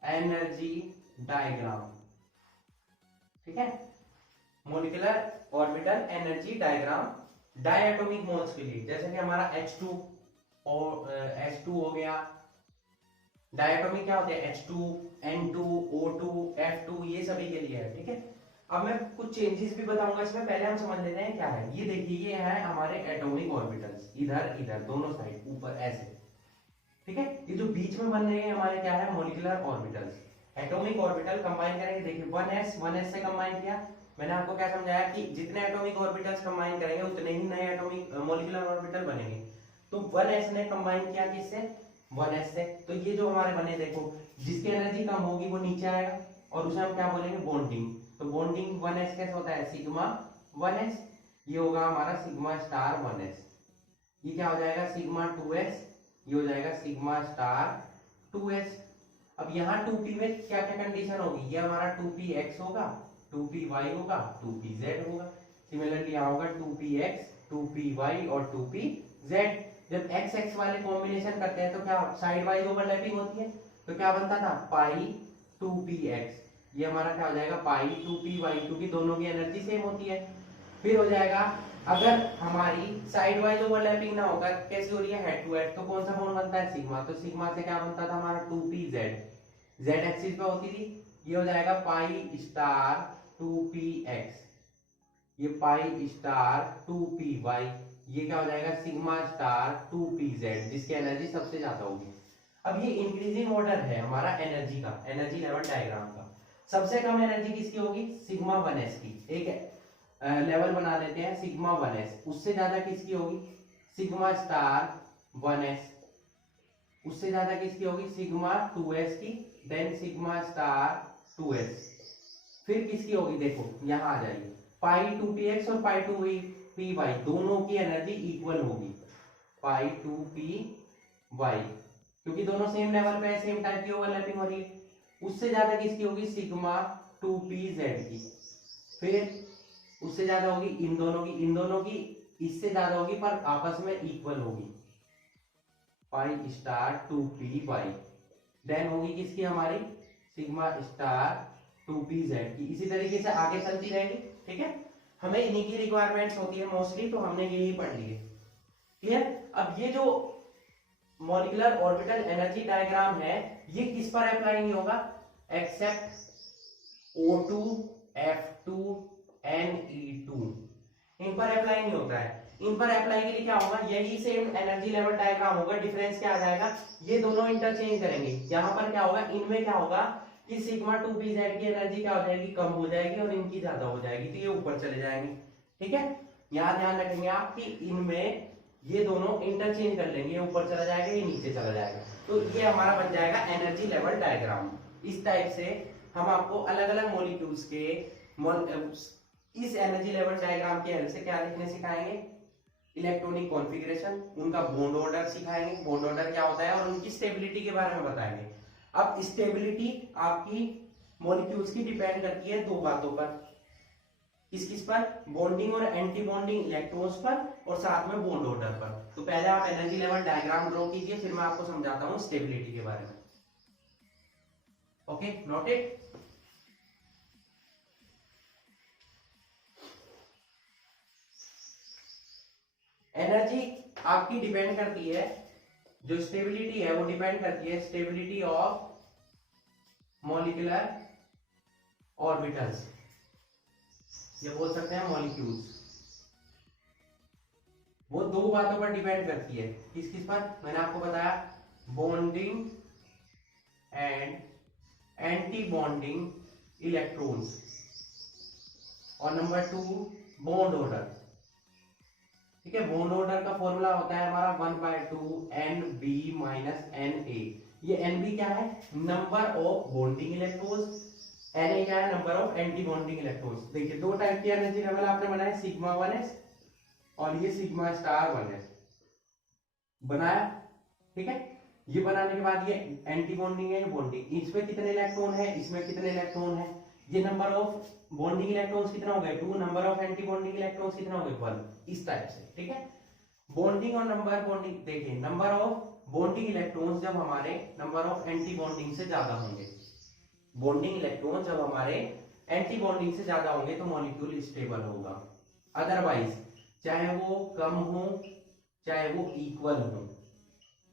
एनर्जी डायग्राम। ठीक है, molecular orbital energy diagram diatomic bonds के लिए, जैसे कि हमारा H2 और H2 हो गया। डायटोमिक क्या होते हैं, H2, N2, O2, F2, ये सभी के लिए है। ठीक है, अब मैं कुछ चेंजेस भी बताऊंगा इसमें, पहले हम समझ लेते हैं क्या है। ये देखिए, ये है हमारे एटॉमिक ऑर्बिटल्स, इधर इधर दोनों साइड ऊपर ऐसे। ठीक है, ये जो बीच में बन रहे हैं हमारे क्या है, molecular orbitals. Atomic orbital combine करेंगे, देखिए 1s से कंबाइन किया। मैंने आपको क्या समझाया कि जितने एटॉमिक ऑर्बिटल्स कंबाइन करेंगे उतने ही नए एटॉमिक मॉलिक्यूलर ऑर्बिटल बनेंगे। तो 1s ने कंबाइन किया किससे, 1s से, तो ये जो हमारे बने देखो, जिसकी एनर्जी कम होगी वो नीचे आएगा और उसे हम क्या बोलेंगे, बॉन्डिंग। तो बॉन्डिंग 1s कैसे होता है, सिग्मा 1s, ये होगा हमारा सिग्मा स्टार 1s। ये क्या हो जाएगा, सिग्मा 2s, ये हो जाएगा सिग्मा स्टार 2s। अब यहाँ 2p में क्या क्या कंडीशन होगी, ये हमारा 2px होगा, 2py होगा, 2pz होगा। सिमिलरली यहाँ होगा 2px 2py और 2pz। जब x x वाले कॉम्बिनेशन करते हैं तो क्या साइड वाइज ओवरलैपिंग होती है, तो क्या बनता था पाई 2px, ये हमारा क्या हो जाएगा पाई 2py, क्योंकि दोनों की एनर्जी सेम होती है। फिर हो जाएगा अगर हमारी साइड वाइज ओवरलैपिंग ना होगा, कैसी हो रही है हेड टू हेड, तो कौन सा कोण बनता है सिग्मा, तो सिग्मा से क्या बनता था हमारा 2pz, z एक्सिस पे होती थी, ये हो जाएगा पाई स्टार 2px, ये पाई स्टार 2py, ये क्या हो जाएगा सिग्मा स्टार 2pz, जिसकी एनर्जी सबसे ज्यादा होगी। अब ये इंक्रीजिंग ऑर्डर है हमारा एनर्जी का, एनर्जी लेवल डायग्राम का। सबसे कम एनर्जी किसकी होगी सिग्मा 1s की, एक लेवल बना लेते हैं सिग्मा 1s, उससे ज्यादा किसकी होगी सिग्मा स्टार 1s, उससे ज्यादा किसकी होगी सिग्मा 2s की, देन सिग्मा स्टार 2s, फिर किसकी होगी देखो यहां आ जाइए पाई 2px और पाई 2py दोनों की एनर्जी इक्वल होगी, पाई 2py, क्योंकि दोनों सेम लेवल पे है, सेम टाइप की ओवरलैपिंग हो रही है। उससे ज्यादा किसकी होगी सिग्मा 2pz की, फिर उससे ज्यादा होगी इन दोनों की इससे ज्यादा होगी पर आपस में इक्वल होगी, पाई स्टार 2py, देन होगी किसकी हमारी सिग्मा स्टार 2pz की। इसी तरीके से आगे चलती रहेगी, ठीक है। हमें इन्हीं की रिक्वायरमेंट्स होती है मोस्टली, तो हमने यही पढ़ ली है, क्लियर। अब ये जो मॉलिक्यूलर ऑर्बिटल एनर्जी डायग्राम है ये किस पर अप्लाई नहीं होगा, एक्सेप्ट O2 F2 Ne2, इन पर अप्लाई नहीं होता है। इन पर अप्लाई के लिए क्या होगा, यही सेम एनर्जी लेवल डायग्राम होगा, डिफरेंस क्या आ जाएगा, ये दोनों इंटरचेंज करेंगे। यहाँ पर क्या होगा, इनमें क्या होगा कि सिग्मा 2pz की एनर्जी क्या हो जाएगी, कम हो जाएगी और इनकी ज्यादा हो जाएगी, तो ये ऊपर चले जाएंगे, ठीक है। यहाँ ध्यान रखेंगे आप कि इनमें ये दोनों इंटरचेंज कर लेंगे, ये ऊपर चला जाएगा ये नीचे चला जाएगा, तो ये हमारा बन जाएगा एनर्जी लेवल डायग्राम। इस टाइप से हम आपको अलग अलग मॉलिक्यूल्स के इस एनर्जी लेवल डायग्राम की हेल्प से क्या लिखने सिखाएंगे, इलेक्ट्रॉनिक कॉन्फ़िगरेशन, उनका बॉन्ड ऑर्डर सिखाएंगे, बॉन्ड ऑर्डर क्या होता है और उनकी स्टेबिलिटी के बारे में बताएंगे। अब स्टेबिलिटी आपकी मॉलिक्यूल्स की डिपेंड करती है दो बातों पर, किस किस पर, बॉन्डिंग और एंटी बॉन्डिंग इलेक्ट्रॉन्स पर और साथ में बॉन्ड ऑर्डर पर। तो पहले आप एनर्जी लेवल डायग्राम ड्रॉ कीजिए, फिर मैं आपको समझाता हूं स्टेबिलिटी के बारे में। Okay, noted. एनर्जी आपकी डिपेंड करती है, जो स्टेबिलिटी है वो डिपेंड करती है स्टेबिलिटी ऑफ मॉलिक्यूलर ऑर्बिटल्स, ये बोल सकते हैं मॉलिक्यूल्स। वो दो बातों पर डिपेंड करती है, किस किस पर, मैंने आपको बताया bonding and anti bonding electrons, और नंबर 2 बॉन्ड ऑर्डर, ठीक है। बॉन्ड ऑर्डर का फॉर्मूला होता है हमारा 1/2 Nb - Na। ये Nb क्या है, number of bonding electrons, Na क्या है, number of anti bonding electrons. देखिए दो टाइप की एनर्जी लेवल आपने बनाया, सिग्मा 1s और ये सिग्मा स्टार 1s बनाया, ठीक है। ये बनाने के बाद ये एंटी बॉन्डिंग है, बॉन्डिंग, इसमें कितने इलेक्ट्रॉन है, इसमें कितने इलेक्ट्रॉन है, ये नंबर ऑफ बॉन्डिंग इलेक्ट्रॉन्स कितना हो गए 2, number of anti bonding electrons कितना हो गए 1, इस टाइप से, ठीक है। बॉन्डिंग और नंबर बॉन्डिंग, देखिए नंबर ऑफ बॉन्डिंग इलेक्ट्रॉन्स जब हमारे नंबर ऑफ एंटी बॉन्डिंग से ज्यादा होंगे, बॉन्डिंग इलेक्ट्रॉन जब हमारे एंटी बॉन्डिंग से ज्यादा होंगे तो मॉलिक्यूल स्टेबल होगा, अदरवाइज चाहे वो कम हो चाहे वो इक्वल हो,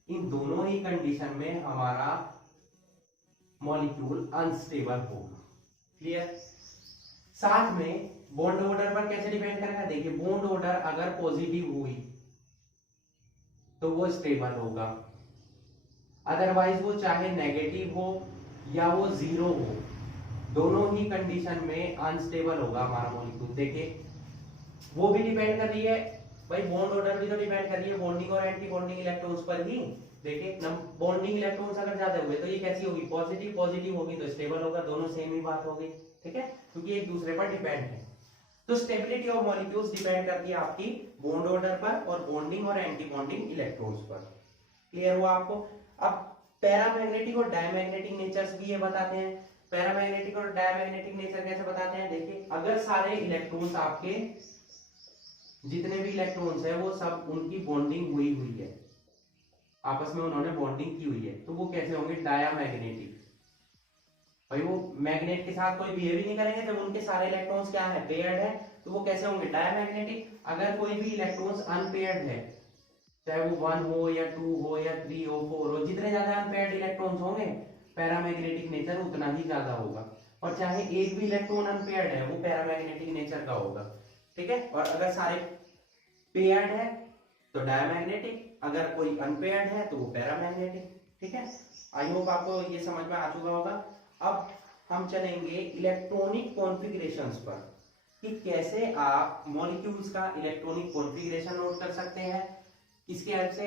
इन दोनों ही कंडीशन में हमारा मॉलिक्यूल अनस्टेबल होगा, क्लियर। साथ में बॉन्ड ऑर्डर पर कैसे डिपेंड करेगा, देखिए बॉन्ड ऑर्डर अगर पॉजिटिव हुई तो वो स्टेबल होगा, अदरवाइज वो चाहे नेगेटिव हो या वो जीरो हो, दोनों ही कंडीशन में अनस्टेबल होगा हमारा मॉलिक्यूल। देखिए वो भी डिपेंड कर रही है भाई, बॉन्ड ऑर्डर भी तो डिपेंड कर रही है बॉन्डिंग और एंटी बॉन्डिंग इलेक्ट्रॉन्स पर ही। देखिए बॉन्डिंग इलेक्ट्रॉन्स अगर ज्यादा हुए तो ये कैसी होगी, पॉजिटिव, पॉजिटिव होगी तो स्टेबल होगा, दोनों सेम ही बात होगी, ठीक है, क्योंकि एक दूसरे पर डिपेंड है। तो स्टेबिलिटी ऑफ मॉलिक्यूल्स डिपेंड करती है आपकी बॉन्ड ऑर्डर पर और बॉन्डिंग और एंटी बॉन्डिंग इलेक्ट्रॉन्स पर, क्लियर हुआ आपको। अब पैरामैग्नेटिक और डायमैग्नेटिक नेचर्स भी ये बताते हैं। पैरामैग्नेटिक और डायमैग्नेटिक नेचर कैसे बताते हैं, देखिए अगर सारे इलेक्ट्रॉन्स आपके जितने भी इलेक्ट्रॉन्स है वो सब उनकी बॉन्डिंग हुई हुई है, आपस में उन्होंने बॉन्डिंग की हुई है, तो वो कैसे होंगे, डायामैग्नेटिक। भाई वो मैग्नेट के साथ कोई बिहेव ही नहीं करेंगे जब उनके सारे इलेक्ट्रॉन्स क्या है, पेयर्ड है, तो वो कैसे होंगे, डायामैग्नेटिक। अगर कोई भी इलेक्ट्रॉन्स अनपेयर्ड है, चाहे वो 1 हो या 2 हो या 3 हो 4 हो, जितने ज्यादा अनपेयर्ड इलेक्ट्रॉन्स होंगे पैरामैग्नेटिक नेचर उतना ही ज्यादा होगा। और चाहे एक भी इलेक्ट्रॉन अनपेयर्ड है वो पैरामैग्नेटिक नेचर का होगा, ठीक है। और अगर सारे पेयर्ड है तो डायमैग्नेटिक, अगर कोई अनपेयर्ड है तो वो पैरामैग्नेटिक, ठीक है। आई होप आपको ये समझ में आ चुका होगा। अब हम चलेंगे इलेक्ट्रॉनिक कॉन्फ़िगरेशंस पर, कि कैसे आप मॉलिक्यूल्स का इलेक्ट्रॉनिक कॉन्फ़िगरेशन नोट कर सकते हैं, किसकी हेल्प से,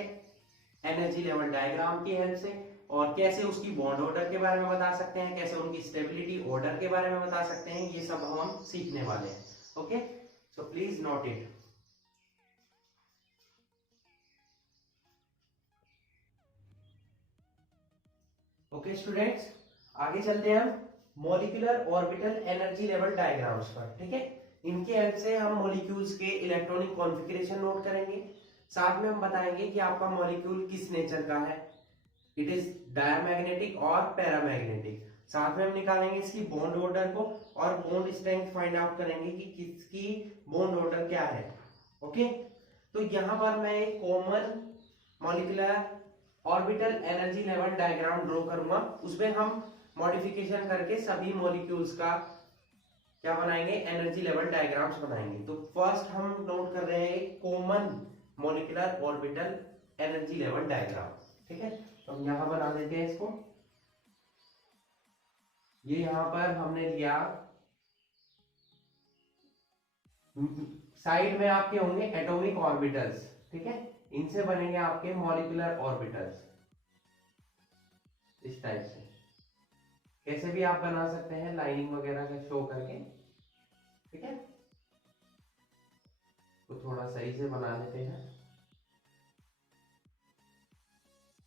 एनर्जी लेवल डायग्राम की हेल्प से, और कैसे उसकी बॉन्ड ऑर्डर के बारे में बता सकते हैं, कैसे उनकी स्टेबिलिटी ऑर्डर के बारे में बता सकते हैं, ये सब हम सीखने वाले हैं। Okay, so please note it. Okay students, आगे चलते हैं हम molecular orbital energy level diagrams पर, ठीक है। इनके हेल्प से हम मॉलिक्यूल्स के इलेक्ट्रॉनिक कॉन्फ़िगरेशन नोट करेंगे, साथ में हम बताएंगे कि आपका मॉलिक्यूल किस नेचर का है, इट इज डायमैग्नेटिक और पैरामैग्नेटिक। साथ में हम निकालेंगे इसकी बॉन्ड ऑर्डर को और बॉन्ड स्ट्रेंथ फाइंड आउट करेंगे कि किसकी बॉन्ड ऑर्डर क्या है। ओके, तो यहां पर मैं एक common molecular orbital energy level diagram draw करूंगा, उसमें हम मॉडिफिकेशन करके सभी मॉलिक्यूल्स का क्या बनाएंगे, एनर्जी लेवल डायग्राम्स बनाएंगे। तो फर्स्ट हम नोट कर रहे हैं common molecular orbital energy level diagram, ठीक है। तो हम यहां बना देते हैं इसको। ये यहां पर हमने लिया, साइड में आपके होंगे एटॉमिक ऑर्बिटल्स, ठीक है, इनसे बनेंगे आपके मॉलिक्यूलर ऑर्बिटल्स इस टाइप से। कैसे भी आप बना सकते हैं लाइनिंग वगैरह का शो करके, ठीक है। तो थोड़ा सही से बना लेते हैं।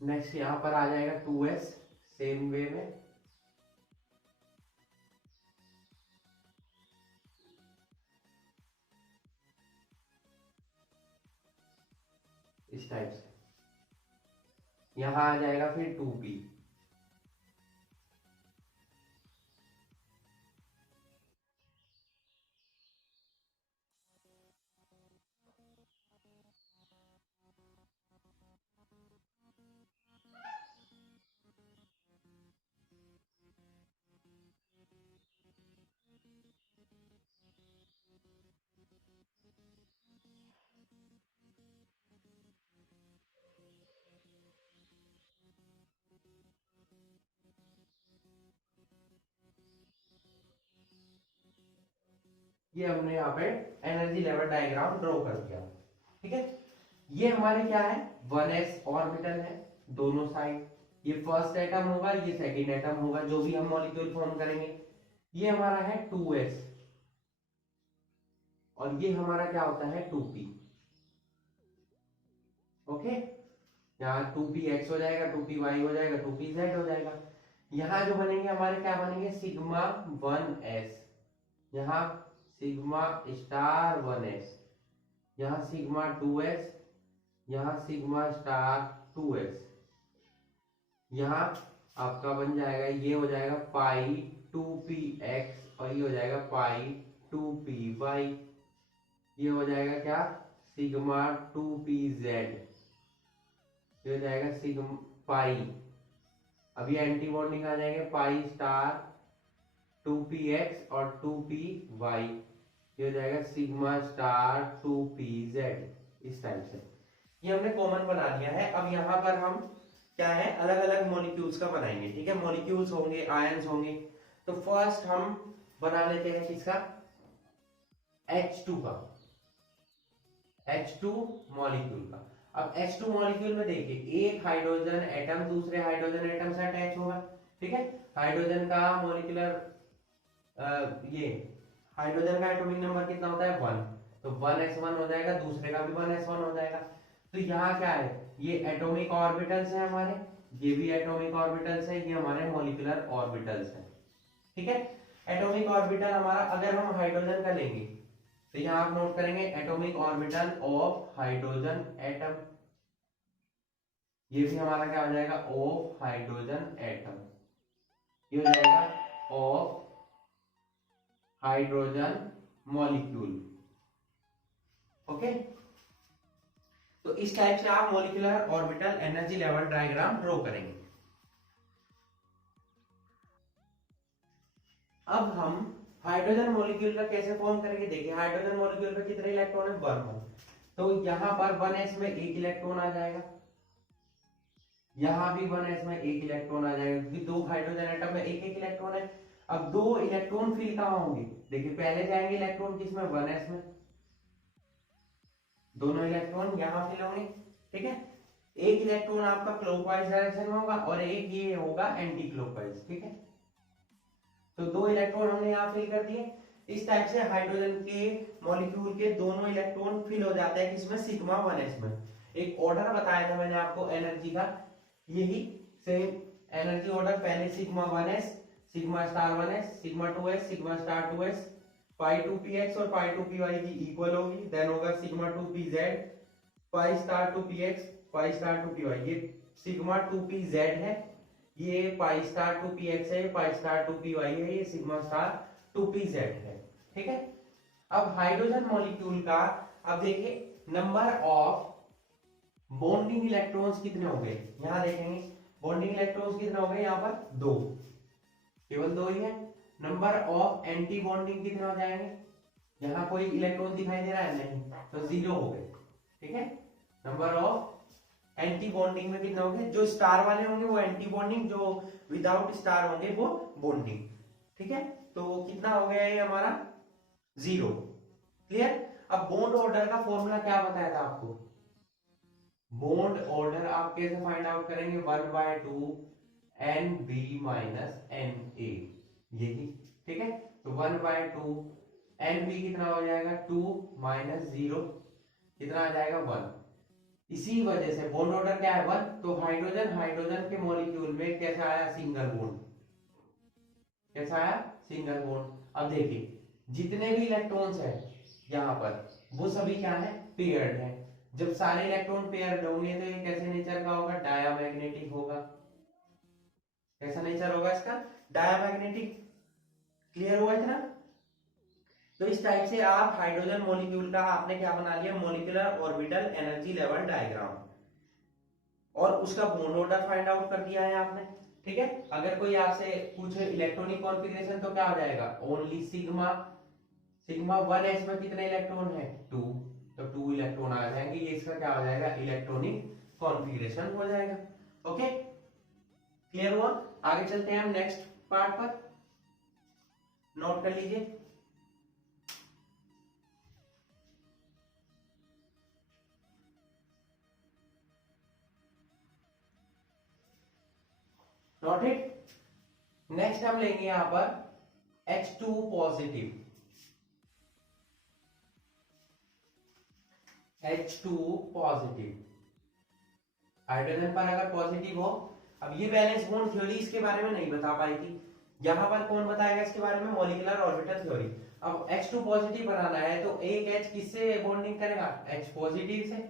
नेक्स्ट यहां पर आ जाएगा 2s, सेम वे में। इस टाइप से यहां आ जाएगा फिर 2p। ये हमने यहाँ पे एनर्जी लेवल डायग्राम ड्रॉ कर दिया, ठीक है। ये हमारे क्या है, 1s ऑर्बिटल है दोनों साइड। ये फर्स्ट एटम होगा, ये सेकंड एटम होगा, जो भी हम मॉलिक्यूल फॉर्म करेंगे। ये हमारा है 2s और ये हमारा क्या होता है 2p। ओके, यहाँ 2px हो जाएगा, 2py हो जाएगा, 2pz हो जाएगा। यहाँ जो बनेंगे हमारे क्या बनेंगे, सिग्मा 1s, यहाँ सिग्मा स्टार 1s, यहाँ सिग्मा 2s, यहाँ सिग्मा स्टार 2s। यहाँ आपका बन जाएगा, ये हो जाएगा पाई 2px और ये हो जाएगा पाई 2py। ये हो जाएगा क्या, सिग्मा 2pz, ये हो जाएगा सिग्मा पाई। अभी एंटी बॉन्डिंग आ जाएंगे, पाई स्टार 2px और 2py, ये हो जाएगा सिग्मा स्टार 2pz। इस टाइप से ये हमने कॉमन बना लिया है। अब यहाँ पर हम क्या है, अलग अलग मॉलिक्यूल्स का बनाएंगे, ठीक है। मॉलिक्यूल्स होंगे, आयंस होंगे। तो फर्स्ट हम बना लेते हैं किसका, H2 का, H2 मॉलिक्यूल का। अब H2 मॉलिक्यूल में देखिए, एक हाइड्रोजन एटम दूसरे हाइड्रोजन एटम से अटैच होगा, ठीक है। हाइड्रोजन का मॉलिक्यूलर ये हाइड्रोजन का एटॉमिक नंबर कितना होता है 1, तो 1s1 हो जाएगा, दूसरे का भी 1s1 हो जाएगा। तो यहाँ क्या है, ये एटॉमिक ऑर्बिटल्स है हमारे, ये भी एटॉमिक ऑर्बिटल्स है, ये हमारे मॉलिक्यूलर ऑर्बिटल्स है, ठीक है। एटॉमिक ऑर्बिटल हमारा, अगर हम हाइड्रोजन का लेंगे तो यहां आप नोट करेंगे atomic orbital of hydrogen atom, ये भी हमारा क्या हो जाएगा ऑफ हाइड्रोजन एटम, ये हो जाएगा ऑफ हाइड्रोजन मॉलिक्यूल। ओके, तो इस टाइप से आप molecular orbital energy level diagram draw करेंगे। अब हम हाइड्रोजन मॉलिक्यूल का कैसे फॉर्म करेंगे, देखिए हाइड्रोजन मॉलिक्यूल में कितने इलेक्ट्रॉन है, 1, तो यहां पर 1s में एक इलेक्ट्रॉन आ जाएगा, यहां भी 1s में एक इलेक्ट्रॉन आ जाएगा, क्योंकि दो हाइड्रोजन एटम में एक एक इलेक्ट्रॉन है। अब दो इलेक्ट्रॉन फिल कहां होंगे, देखिए पहले जाएंगे इलेक्ट्रॉन किसमें, 1s में, दोनों इलेक्ट्रॉन यहां फिल होंगे, ठीक है। एक इलेक्ट्रॉन आपका क्लॉकवाइज डायरेक्शन में होगा और एक ये होगा एंटी क्लॉकवाइज, ठीक है। तो दो इलेक्ट्रॉन हमने यहाँ फिल कर दिए। इस टाइप से हाइड्रोजन के मॉलिक्यूल के दोनों इलेक्ट्रॉन फिल हो जाते हैं किसमें, सिग्मा 1s में। एक ऑर्डर बताया था मैंने आपको एनर्जी का, यही सेम एनर्जी ऑर्डर, पहले sigma 1s, sigma star 1s, sigma 2s, sigma star 2s, पाई 2px और पाई 2py की इक्वल होगी, देन होगा sigma 2pz, pi star 2px, pi star 2py, ये सिग्मा 2pz है, ये पाई स्टार 2px है, पाई स्टार 2py है, ये सिग्मा स्टार 2pz है, ठीक है। अब हाइड्रोजन मॉलिक्यूल का अब देखिए नंबर ऑफ बॉन्डिंग इलेक्ट्रॉन्स कितने हो गए, यहां देखेंगे बॉन्डिंग इलेक्ट्रॉन्स कितने हो गए, यहां पर 2, केवल 2 ही है। नंबर ऑफ एंटी बॉन्डिंग कितने हो जाएंगे, यहां कोई इलेक्ट्रॉन दिखाई दे रहा है, नहीं, तो 0 हो गए, ठीक है। नंबर ऑफ एंटी बॉन्डिंग में कितने होंगे, जो स्टार वाले होंगे वो एंटी बॉन्डिंग, जो विदाउट स्टार होंगे वो बॉन्डिंग, ठीक है। तो कितना हो गया ये हमारा 0, क्लियर। अब बॉन्ड ऑर्डर का फॉर्मूला क्या बताया था आपको, बॉन्ड ऑर्डर आप कैसे फाइंड आउट करेंगे, 1/2 NB माइनस NA, यही, ठीक है। तो 1/2 NB कितना हो जाएगा, 2 माइनस 0 कितना आ जाएगा, 1। इसी वजह से बॉन्ड ऑर्डर क्या है, 1, तो हाइड्रोजन के मॉलिक्यूल में कैसा आया, सिंगल बॉन्ड, कैसा आया, सिंगल बॉन्ड। अब देखिए जितने भी इलेक्ट्रॉन्स हैं यहाँ पर वो सभी क्या है, पेयर्ड है। जब सारे इलेक्ट्रॉन पेयर्ड होंगे तो ये कैसे नेचर का होगा, डायामैग्नेटिक होगा। कैसा नेचर होगा इसका, डायामैग्नेटिक, क्लियर हुआ इतना। तो इस टाइप से आप हाइड्रोजन मॉलिक्यूल का आपने क्या बना लिया, molecular orbital energy level diagram, और उसका बॉन्ड ऑर्डर फाइंड आउट कर दिया है आपने, ठीक है। अगर कोई आपसे पूछे इलेक्ट्रॉनिक कॉन्फ़िगरेशन तो क्या हो जाएगा, ओनली सिग्मा, सिग्मा 1s में कितने इलेक्ट्रॉन है, 2, तो 2 इलेक्ट्रॉन आ जाएंगे, ये इसका क्या हो जाएगा, इलेक्ट्रॉनिक कॉन्फ़िगरेशन हो जाएगा। ओके, क्लियर हुआ। आगे चलते हैं हम नेक्स्ट पार्ट पर, नोट कर लीजिए। Note it. नेक्स्ट हम लेंगे यहां पर H2 positive, H2 positive, hydrogen पर अगर पॉजिटिव हो, अब ये वैलेंस बॉन्ड थ्योरी इसके बारे में नहीं बता पाई थी, यहां पर कौन बताएगा इसके बारे में, मॉलिक्यूलर ऑर्बिटल थ्योरी। अब H2 पॉजिटिव बनाना है तो एक H किससे बॉन्डिंग करेगा, H पॉजिटिव से,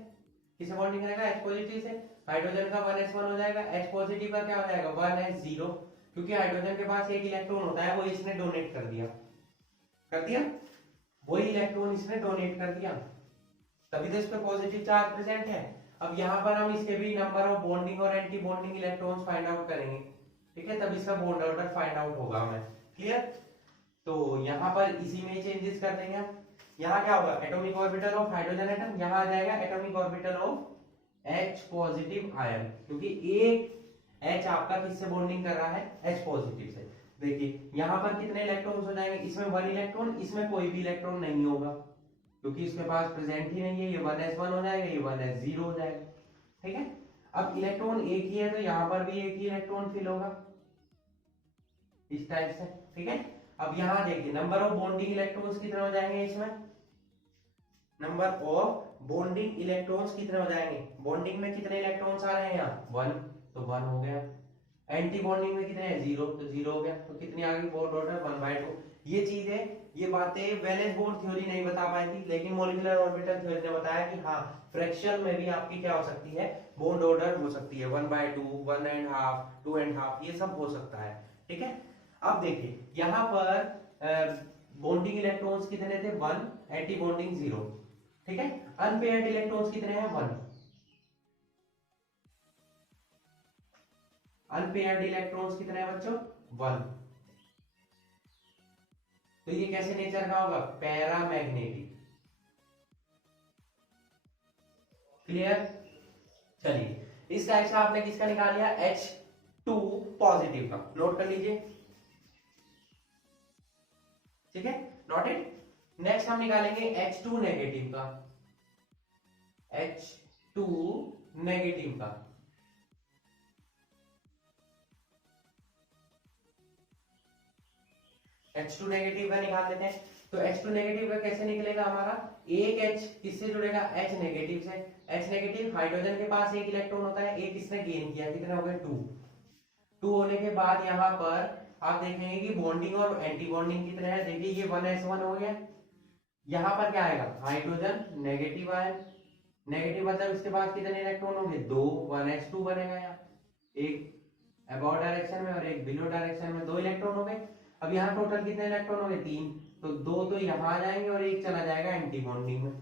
किससे बॉन्डिंग करेगा, H पॉजिटिव से। हाइड्रोजन का 1s1 हो जाएगा, H पॉजिटिव का क्या हो जाएगा, 1s0, क्योंकि हाइड्रोजन के पास एक इलेक्ट्रॉन होता है, वो इसने डोनेट कर दिया, वही इलेक्ट्रॉन इसने डोनेट कर दिया, तभी तो इस पे पॉजिटिव चार्ज प्रेजेंट है। अब यहाँ पर हम इसके भी नंबर ऑफ बॉन्डिंग और anti bonding electrons find out करेंगे, ठीक है, तब इसका बॉन्ड ऑर्डर फाइंड आउट होगा हमें, क्लियर। तो यहाँ पर इसी में चेंजेस कर देंगे हम, यहाँ क्या होगा, atomic orbital of hydrogen atom, यहाँ आ जाएगा atomic orbital of H positive ion, क्योंकि एक H आपका किससे बॉन्डिंग कर रहा है, H पॉजिटिव से। देखिए यहाँ पर कितने इलेक्ट्रॉन्स हो जाएंगे, इसमें 1 इलेक्ट्रॉन, इसमें कोई भी इलेक्ट्रॉन नहीं होगा क्योंकि इसके पास प्रेजेंट ही नहीं है, ये 1s1 हो जाएगा, ये 1s0 हो जाएगा, ठीक है। अब इलेक्ट्रॉन एक ही है तो यहाँ पर भी एक ही इलेक्ट्रॉन फिल होगा इस टाइप से, ठीक है। अब यहाँ देखिए नंबर ऑफ बॉन्डिंग इलेक्ट्रॉन्स कितने हो जाएंगे, इसमें नंबर ऑफ बॉन्डिंग इलेक्ट्रॉन्स कितने हो जाएंगे, बॉन्डिंग में कितने इलेक्ट्रॉन्स आ रहे हैं यहाँ, 1, तो 1 हो गया। एंटी बॉन्डिंग में कितने हैं, 0, तो 0 हो गया। तो कितनी आ गई, बॉन्ड ऑर्डर 1/2। ये चीज है ये बातें वैलेंस बॉन्ड थ्योरी नहीं बता पाई थी, लेकिन मॉलिक्यूलर ऑर्बिटल थ्योरी ने बताया कि हाँ फ्रैक्शन में भी आपकी क्या हो सकती है, बॉन्ड ऑर्डर हो सकती है, 1/2, 1.5, 2.5, ये सब हो सकता है। ठीक है, अब देखिए यहाँ पर बॉन्डिंग इलेक्ट्रॉन्स कितने थे, 1, एंटी बॉन्डिंग 0। ठीक है, अनपेयर्ड इलेक्ट्रॉन्स कितने हैं, 1। अनपेयर्ड इलेक्ट्रॉन्स कितने हैं बच्चों, 1। तो ये कैसे नेचर का होगा, पैरामैग्नेटिक। क्लियर, चलिए इस टाइप से आपने किसका निकाल लिया, H2 पॉजिटिव का, नोट कर लीजिए। ठीक है, नोट इट। नेक्स्ट हम निकालेंगे H2 नेगेटिव का, H2 नेगेटिव का। H2 नेगेटिव का निकाल लेते हैं। तो H2 नेगेटिव का कैसे निकलेगा हमारा, एक H किससे जुड़ेगा, H नेगेटिव से। H नेगेटिव हाइड्रोजन के पास एक इलेक्ट्रॉन होता है, एक इसने गेन किया, कितने हो गए, 2। 2 होने के बाद यहाँ पर आप देखेंगे कि बॉन्डिंग और एंटी बॉन्डिंग कितने हैं, देखिए ये 1s1 हो गया। यहाँ पर क्या आएगा, हाइड्रोजन नेगेटिव आयन, नेगेटिव मतलब इसके पास कितने इलेक्ट्रॉन होंगे, 2, 1s2 बनेगा यहाँ, एक अबाउट डायरेक्शन में और एक बिलो डायरेक्शन में, 2 इलेक्ट्रॉन हो गए। अब यहाँ टोटल कितने इलेक्ट्रॉन हो गए, 3। तो 2 तो यहाँ आ जाएंगे और एक चला जाएगा एंटी बॉन्डिंग में,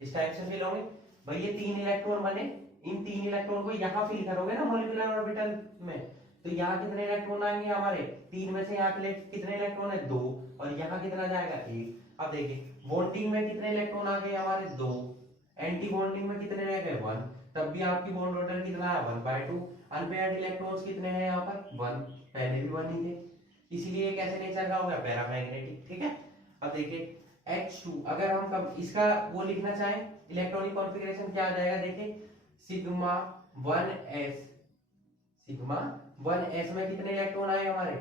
इस टाइप से फिल होंगे। भाई ये 3 इलेक्ट्रॉन बने, इन 3 इलेक्ट्रॉन को यहाँ फिल करोगे ना मॉलिक्यूलर ऑर्बिटल में, तो यहाँ कितने इलेक्ट्रॉन आएंगे हमारे, 3 में से यहाँ कितने इलेक्ट्रॉन है, 2, और यहाँ कितना जाएगा, 1। अब देखिए बॉन्डिंग में कितने इलेक्ट्रॉन आ गए हमारे, 2, एंटी बॉन्डिंग में कितने रह गए, 1, तब भी आपकी बॉन्ड ऑर्डर कितना है, 1/2। अनपेयर्ड इलेक्ट्रॉन्स कितने हैं यहाँ पर, 1, पहले भी 1 ही थे, इसीलिए कैसे नेचर का हो गया, पैरामैग्नेटिक। ठीक है, अब देखिए H2 अगर हम कब इसका वो लिखना चाहें, इलेक्ट्रॉनिक कॉन्फ़िगरेशन क्या आ जाएगा, देखिए सिग्मा 1s, सिग्मा 1s में कितने इलेक्ट्रॉन आए हमारे,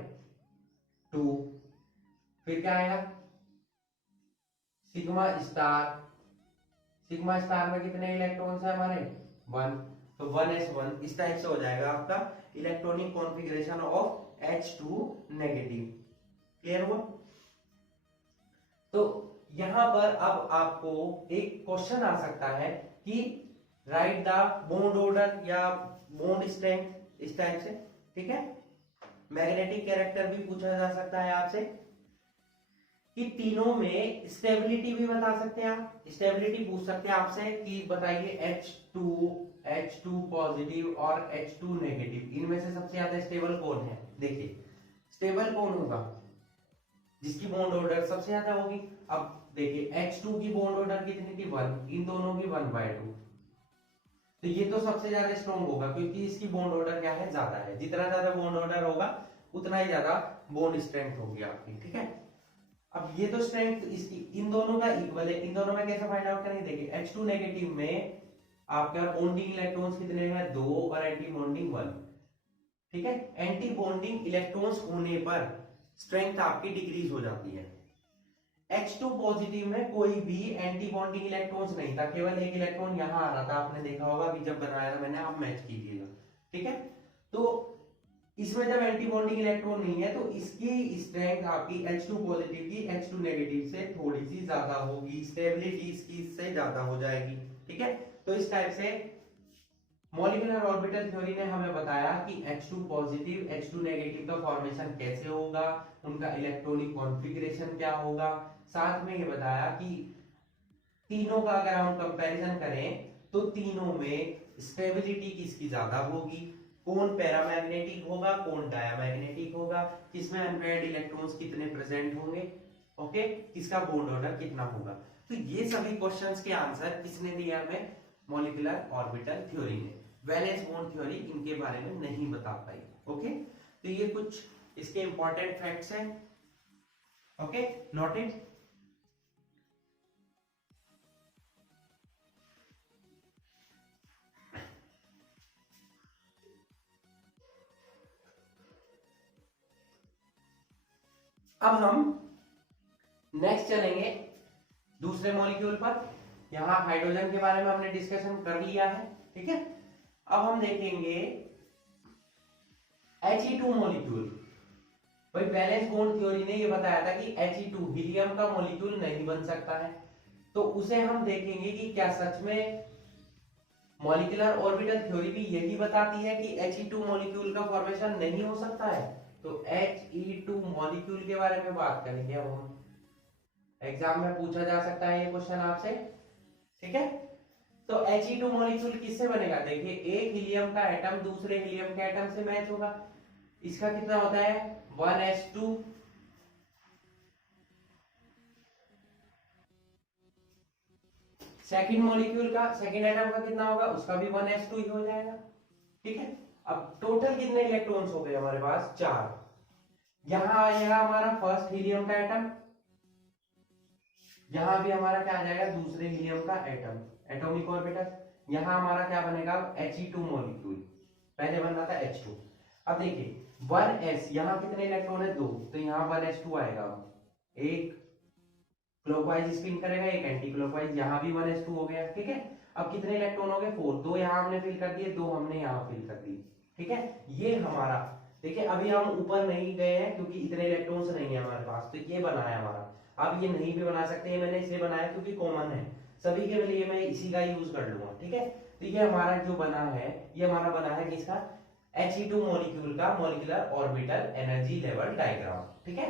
2। फिर क्या आएगा, सिग्मा स्टार, सिग्मा स्टार में कितने इलेक्ट्रॉन्स है हमारे, 1। तो 1s1 इस टाइप से हो जाएगा आपका electronic configuration of H2 negative. Clear हुआ। तो यहां पर अब आपको एक क्वेश्चन आ सकता है कि राइट द बॉन्ड ऑर्डर या बॉन्ड स्ट्रेंथ, इस टाइप से। ठीक है, मैग्नेटिक कैरेक्टर भी पूछा जा सकता है आपसे कि तीनों में स्टेबिलिटी भी बता सकते हैं आप, स्टेबिलिटी पूछ सकते हैं आपसे कि बताइए H2 पॉजिटिव और H2 नेगेटिव, इनमें से सबसे ज्यादा स्टेबल कौन है। देखिए स्टेबल कौन होगा, जिसकी बॉन्ड ऑर्डर सबसे ज्यादा होगी। अब देखिए H2 की बॉन्ड ऑर्डर कितनी थी, 1, इन दोनों की 1/2, तो ये तो सबसे ज्यादा स्ट्रॉन्ग होगा क्योंकि इसकी बॉन्ड ऑर्डर क्या है, ज्यादा है। जितना ज्यादा बॉन्ड ऑर्डर होगा उतना ही ज्यादा बॉन्ड स्ट्रेंथ होगी आपकी। ठीक है, अब ये तो स्ट्रेंथ इसकी इन दोनों का इक्वल है, इन दोनों में कैसे फाइंड आउट करेंगे, देखिए H2 नेगेटिव में आपका बॉन्डिंग इलेक्ट्रॉन्स कितने हैं, 2, और एंटी बॉन्डिंग 1। ठीक है, एंटी बॉन्डिंग इलेक्ट्रॉन्स होने पर स्ट्रेंथ आपकी डिक्रीज हो जाती है। H2 पॉजिटिव में कोई भी एंटी बॉन्डिंग इलेक्ट्रॉन्स नहीं था, केवल एक इलेक्ट्रॉन यहाँ आ रहा था, आपने देखा होगा कि जब बनाया था मैंने, आप मैच कीजिएगा। ठीक है, तो इसमें जब एंटी बॉन्डिंग इलेक्ट्रॉन नहीं है तो इसकी स्ट्रेंथ आपकी H2 पॉजिटिव की H2 नेगेटिव से थोड़ी सी ज्यादा होगी, स्टेबिलिटी इसकी इससे ज्यादा हो जाएगी। ठीक है, तो इस टाइप से मॉलिक्यूलर ऑर्बिटल थ्योरी ने हमें बताया कि H2 पॉजिटिव H2 नेगेटिव का फॉर्मेशन कैसे होगा, उनका इलेक्ट्रॉनिक कॉन्फ़िगरेशन क्या होगा, साथ में ये बताया कि तीनों का अगर हम कंपैरिजन करें तो तीनों में स्टेबिलिटी किसकी ज्यादा होगी, कौन पैरामैग्नेटिक होगा, कौन डायामैग्नेटिक होगा, किसमें अनपेयर्ड इलेक्ट्रॉन्स कितने प्रेजेंट होंगे, ओके, किसका बॉन्ड ऑर्डर कितना होगा। तो ये सभी क्वेश्चंस के आंसर किसने दिया हमें, मॉलिक्यूलर ऑर्बिटल थ्योरी ने। वैलेंस बॉन्ड थ्योरी इनके बारे में नहीं बता पाई। ओके, तो ये कुछ इसके इंपॉर्टेंट फैक्ट्स हैं। Okay, note it. अब हम नेक्स्ट चलेंगे दूसरे मॉलिक्यूल पर। यहां हाइड्रोजन के बारे में हमने डिस्कशन कर लिया है। ठीक है, अब हम देखेंगे He2 मॉलिक्यूल। भाई बैलेंस बॉन्ड थ्योरी ने ये बताया था कि He2 हीलियम का मॉलिक्यूल नहीं बन सकता है, तो उसे हम देखेंगे कि क्या सच में मॉलिक्यूलर ऑर्बिटल थ्योरी भी यही बताती है कि He2 मॉलिक्यूल का फॉर्मेशन नहीं हो सकता है। तो He2 मॉलिक्यूल के बारे में बात करेंगे अब हम। एग्जाम में पूछा जा सकता है ये क्वेश्चन आपसे, ठीक है। तो He2 मॉलिक्यूल किससे बनेगा, देखिए एक हीलियम का एटम दूसरे हीलियम के एटम से मैच होगा। इसका कितना होता है 1s2, सेकंड मॉलिक्यूल का सेकंड एटम का कितना होगा, उसका भी 1s2 ही हो जाएगा, ठीक है। अब टोटल कितने इलेक्ट्रॉन्स हो गए हमारे पास 4। यहां आएगा हमारा फर्स्ट हीलियम का एटम, यहां भी हमारा क्या आ जाएगा दूसरे हीलियम का एटम, एटॉमिक ऑर्बिटल। यहां हमारा क्या बनेगा He2 मॉलिक्यूल, पहले बन रहा था H2। अब देखिए 1s, यहां कितने इलेक्ट्रॉन है 2, तो यहां 1s2 आएगा, एक क्लॉकवाइज स्पिन करेगा एक एंटी क्लॉकवाइज, यहां भी 1s2 हो गया, ठीक है। अब कितने इलेक्ट्रॉन हो गए 4, दो यहां हमने फिल कर दिए, दो हमने यहां फिल कर दिए, ठीक है। ये हमारा देखिए अभी हम ऊपर नहीं गए हैं क्योंकि इतने इलेक्ट्रॉन्स नहीं है हमारे पास, तो ये बना है हमारा। आप ये नहीं भी बना सकते हैं, मैंने इसलिए बनाया क्योंकि कॉमन है सभी के लिए, मैं इसी का यूज कर लूंगा, ठीक है। तो ये हमारा जो बना है, ये हमारा बना है किसका He2 मॉलिक्यूल का molecular orbital energy level diagram, ठीक है।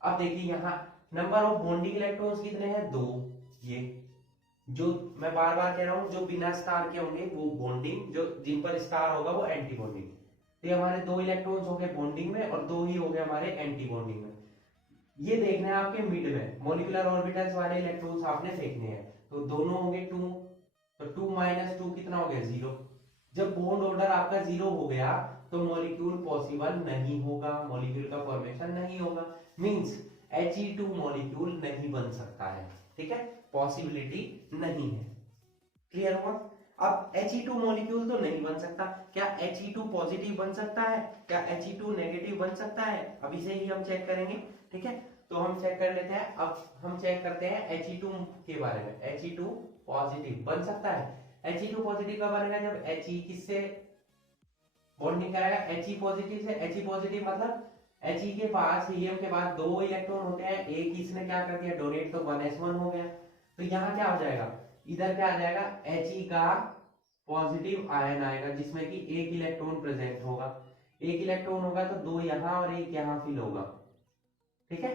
अब देखिए यहाँ नंबर ऑफ बॉन्डिंग इलेक्ट्रॉन्स कितने हैं 2, ये जो मैं बार बार कह रहा हूं जो बिना स्टार के होंगे वो बॉन्डिंग, जो जिन पर स्टार होगा वो एंटी बॉन्डिंग। तो ये हमारे 2 इलेक्ट्रॉन्स हो गए बॉन्डिंग में और 2 ही हो गए हमारे एंटी बॉन्डिंग में। ये देखना है आपके मिड में मॉलिक्यूलर ऑर्बिटल्स वाले इलेक्ट्रॉन्स आपने फेंकने हैं, तो दोनों होंगे 2, तो 2 माइनस 2 कितना हो गया 0। जब बॉन्ड ऑर्डर आपका 0 हो गया तो मॉलिक्यूल पॉसिबल नहीं होगा, मॉलिक्यूल का फॉर्मेशन नहीं होगा, मींस He2 मॉलिक्यूल नहीं बन सकता है, ठीक है, पॉसिबिलिटी नहीं है। क्लियर हुआ। अब He2 मॉलिक्यूल तो नहीं बन सकता, क्या He2 पॉजिटिव बन सकता है, क्या He2 नेगेटिव बन सकता है, अब इसे ही हम चेक करेंगे, ठीक है। तो हम चेक कर लेते हैं, अब हम चेक करते हैं He2 के बारे में। He2 पॉजिटिव बन सकता है। He2 पॉजिटिव कब बनेगा, जब He किससे बॉन्डिंग कराएगा He पॉजिटिव से। He पॉजिटिव मतलब He के पास हीलियम के पास 2 इलेक्ट्रॉन होते हैं, एक इसने क्या कर दिया डोनेट, तो 1s1 हो गया। तो यहाँ क्या हो जाएगा, इधर क्या आ जाएगा He का पॉजिटिव आयन आएगा जिसमें कि एक इलेक्ट्रॉन प्रेजेंट होगा, एक इलेक्ट्रॉन होगा तो 2 यहाँ और एक यहाँ फिल होगा, ठीक है।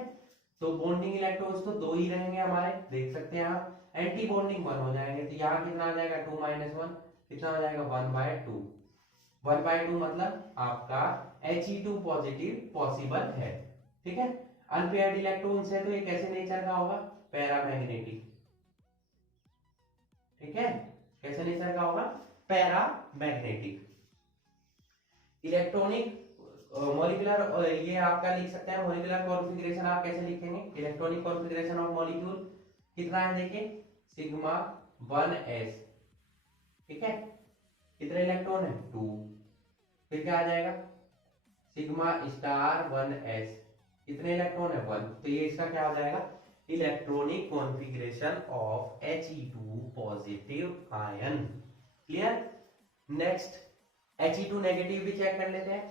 तो बॉन्डिंग इलेक्ट्रॉन्स तो 2 ही रहेंगे हमारे, देख सकते हैं आप। एंटी बॉन्डिंग 1 हो जाएंगे, तो यहाँ कितना आ जाएगा 2 माइनस 1 कितना हो जाएगा 1/2। 1/2 मतलब आपका He2 पॉजिटिव पॉसिबल है, ठीक है। अनपेयर्ड इलेक्ट्रॉन्स है तो ये कैसे नेचर का होगा, पैरामैग्नेटिक, ठीक है। कैसे नेचर का होगा, पैरामैग्नेटिक। इलेक्ट्रॉनिक मॉलिक्यूलर, ये आपका लिख सकते हैं मॉलिक्यूलर कॉन्फ़िगरेशन, आप कैसे लिखेंगे इलेक्ट्रॉनिक कॉन्फ़िगरेशन ऑफ मॉलिक्यूल कितना है, देखिए सिग्मा 1s, ठीक है। कितने इलेक्ट्रॉन है 2, फिर क्या आ जाएगा सिग्मा स्टार 1s, कितने इलेक्ट्रॉन है 1, तो ये इसका क्या आ जाएगा electronic configuration of He2 positive ion. Clear. Next He2 negative भी चेक कर लेते हैं,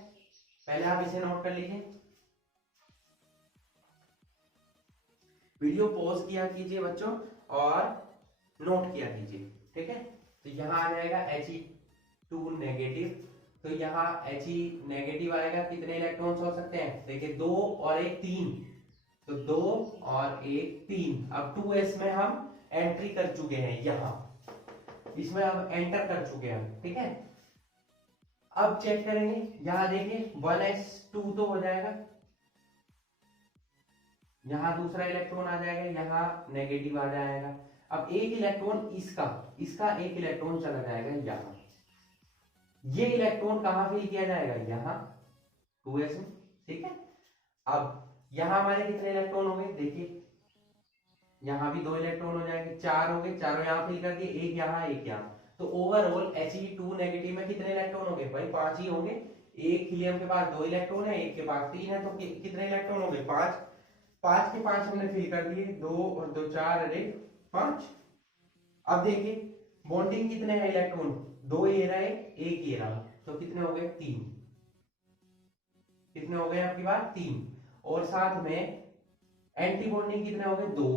पहले आप इसे नोट कर लीजिए, वीडियो पॉज किया कीजिए बच्चों और नोट किया कीजिए, ठीक है। तो यहां आ जाएगा He2 नेगेटिव, तो यहाँ He नेगेटिव आएगा, कितने इलेक्ट्रॉन्स हो सकते हैं, देखिए 2 और 1 3, तो 2 और 1 3। अब 2s में हम एंट्री कर चुके हैं, यहां इसमें हम एंटर कर चुके हैं, ठीक है। अब चेक करेंगे, यहां देखिए 1s2 तो हो जाएगा, यहां दूसरा इलेक्ट्रॉन आ जाएगा, यहां नेगेटिव आ जाएगा। अब एक इलेक्ट्रॉन इसका इसका एक इलेक्ट्रॉन चला जाएगा यहां, ये इलेक्ट्रॉन कहां फिल किया जाएगा यहां 2s में, ठीक है। अब यहां हमारे कितने इलेक्ट्रॉन हो गए, देखिए यहां भी 2 इलेक्ट्रॉन हो जाएंगे, 4 हो गए, चारों यहां फिल कर दिए, एक यहां एक यहां, तो ओवरऑल He2 नेगेटिव में कितने इलेक्ट्रॉन हो गए भाई 5 ही होंगे। एक हीलियम के पास 2 इलेक्ट्रॉन है, एक के पास 3 है, तो कितने इलेक्ट्रॉन हो गए 5, 5 के 5 हमने फिल कर दिए, 2 और 2 4 और 1 5। अब देखिए बॉन्डिंग कितने हैं इलेक्ट्रॉन, 2 ये रहे एक ये रहा, तो कितने हो गए 3, कितने हो गए आपके पास 3, और साथ में एंटी बॉन्डिंग कितने हो गए 2,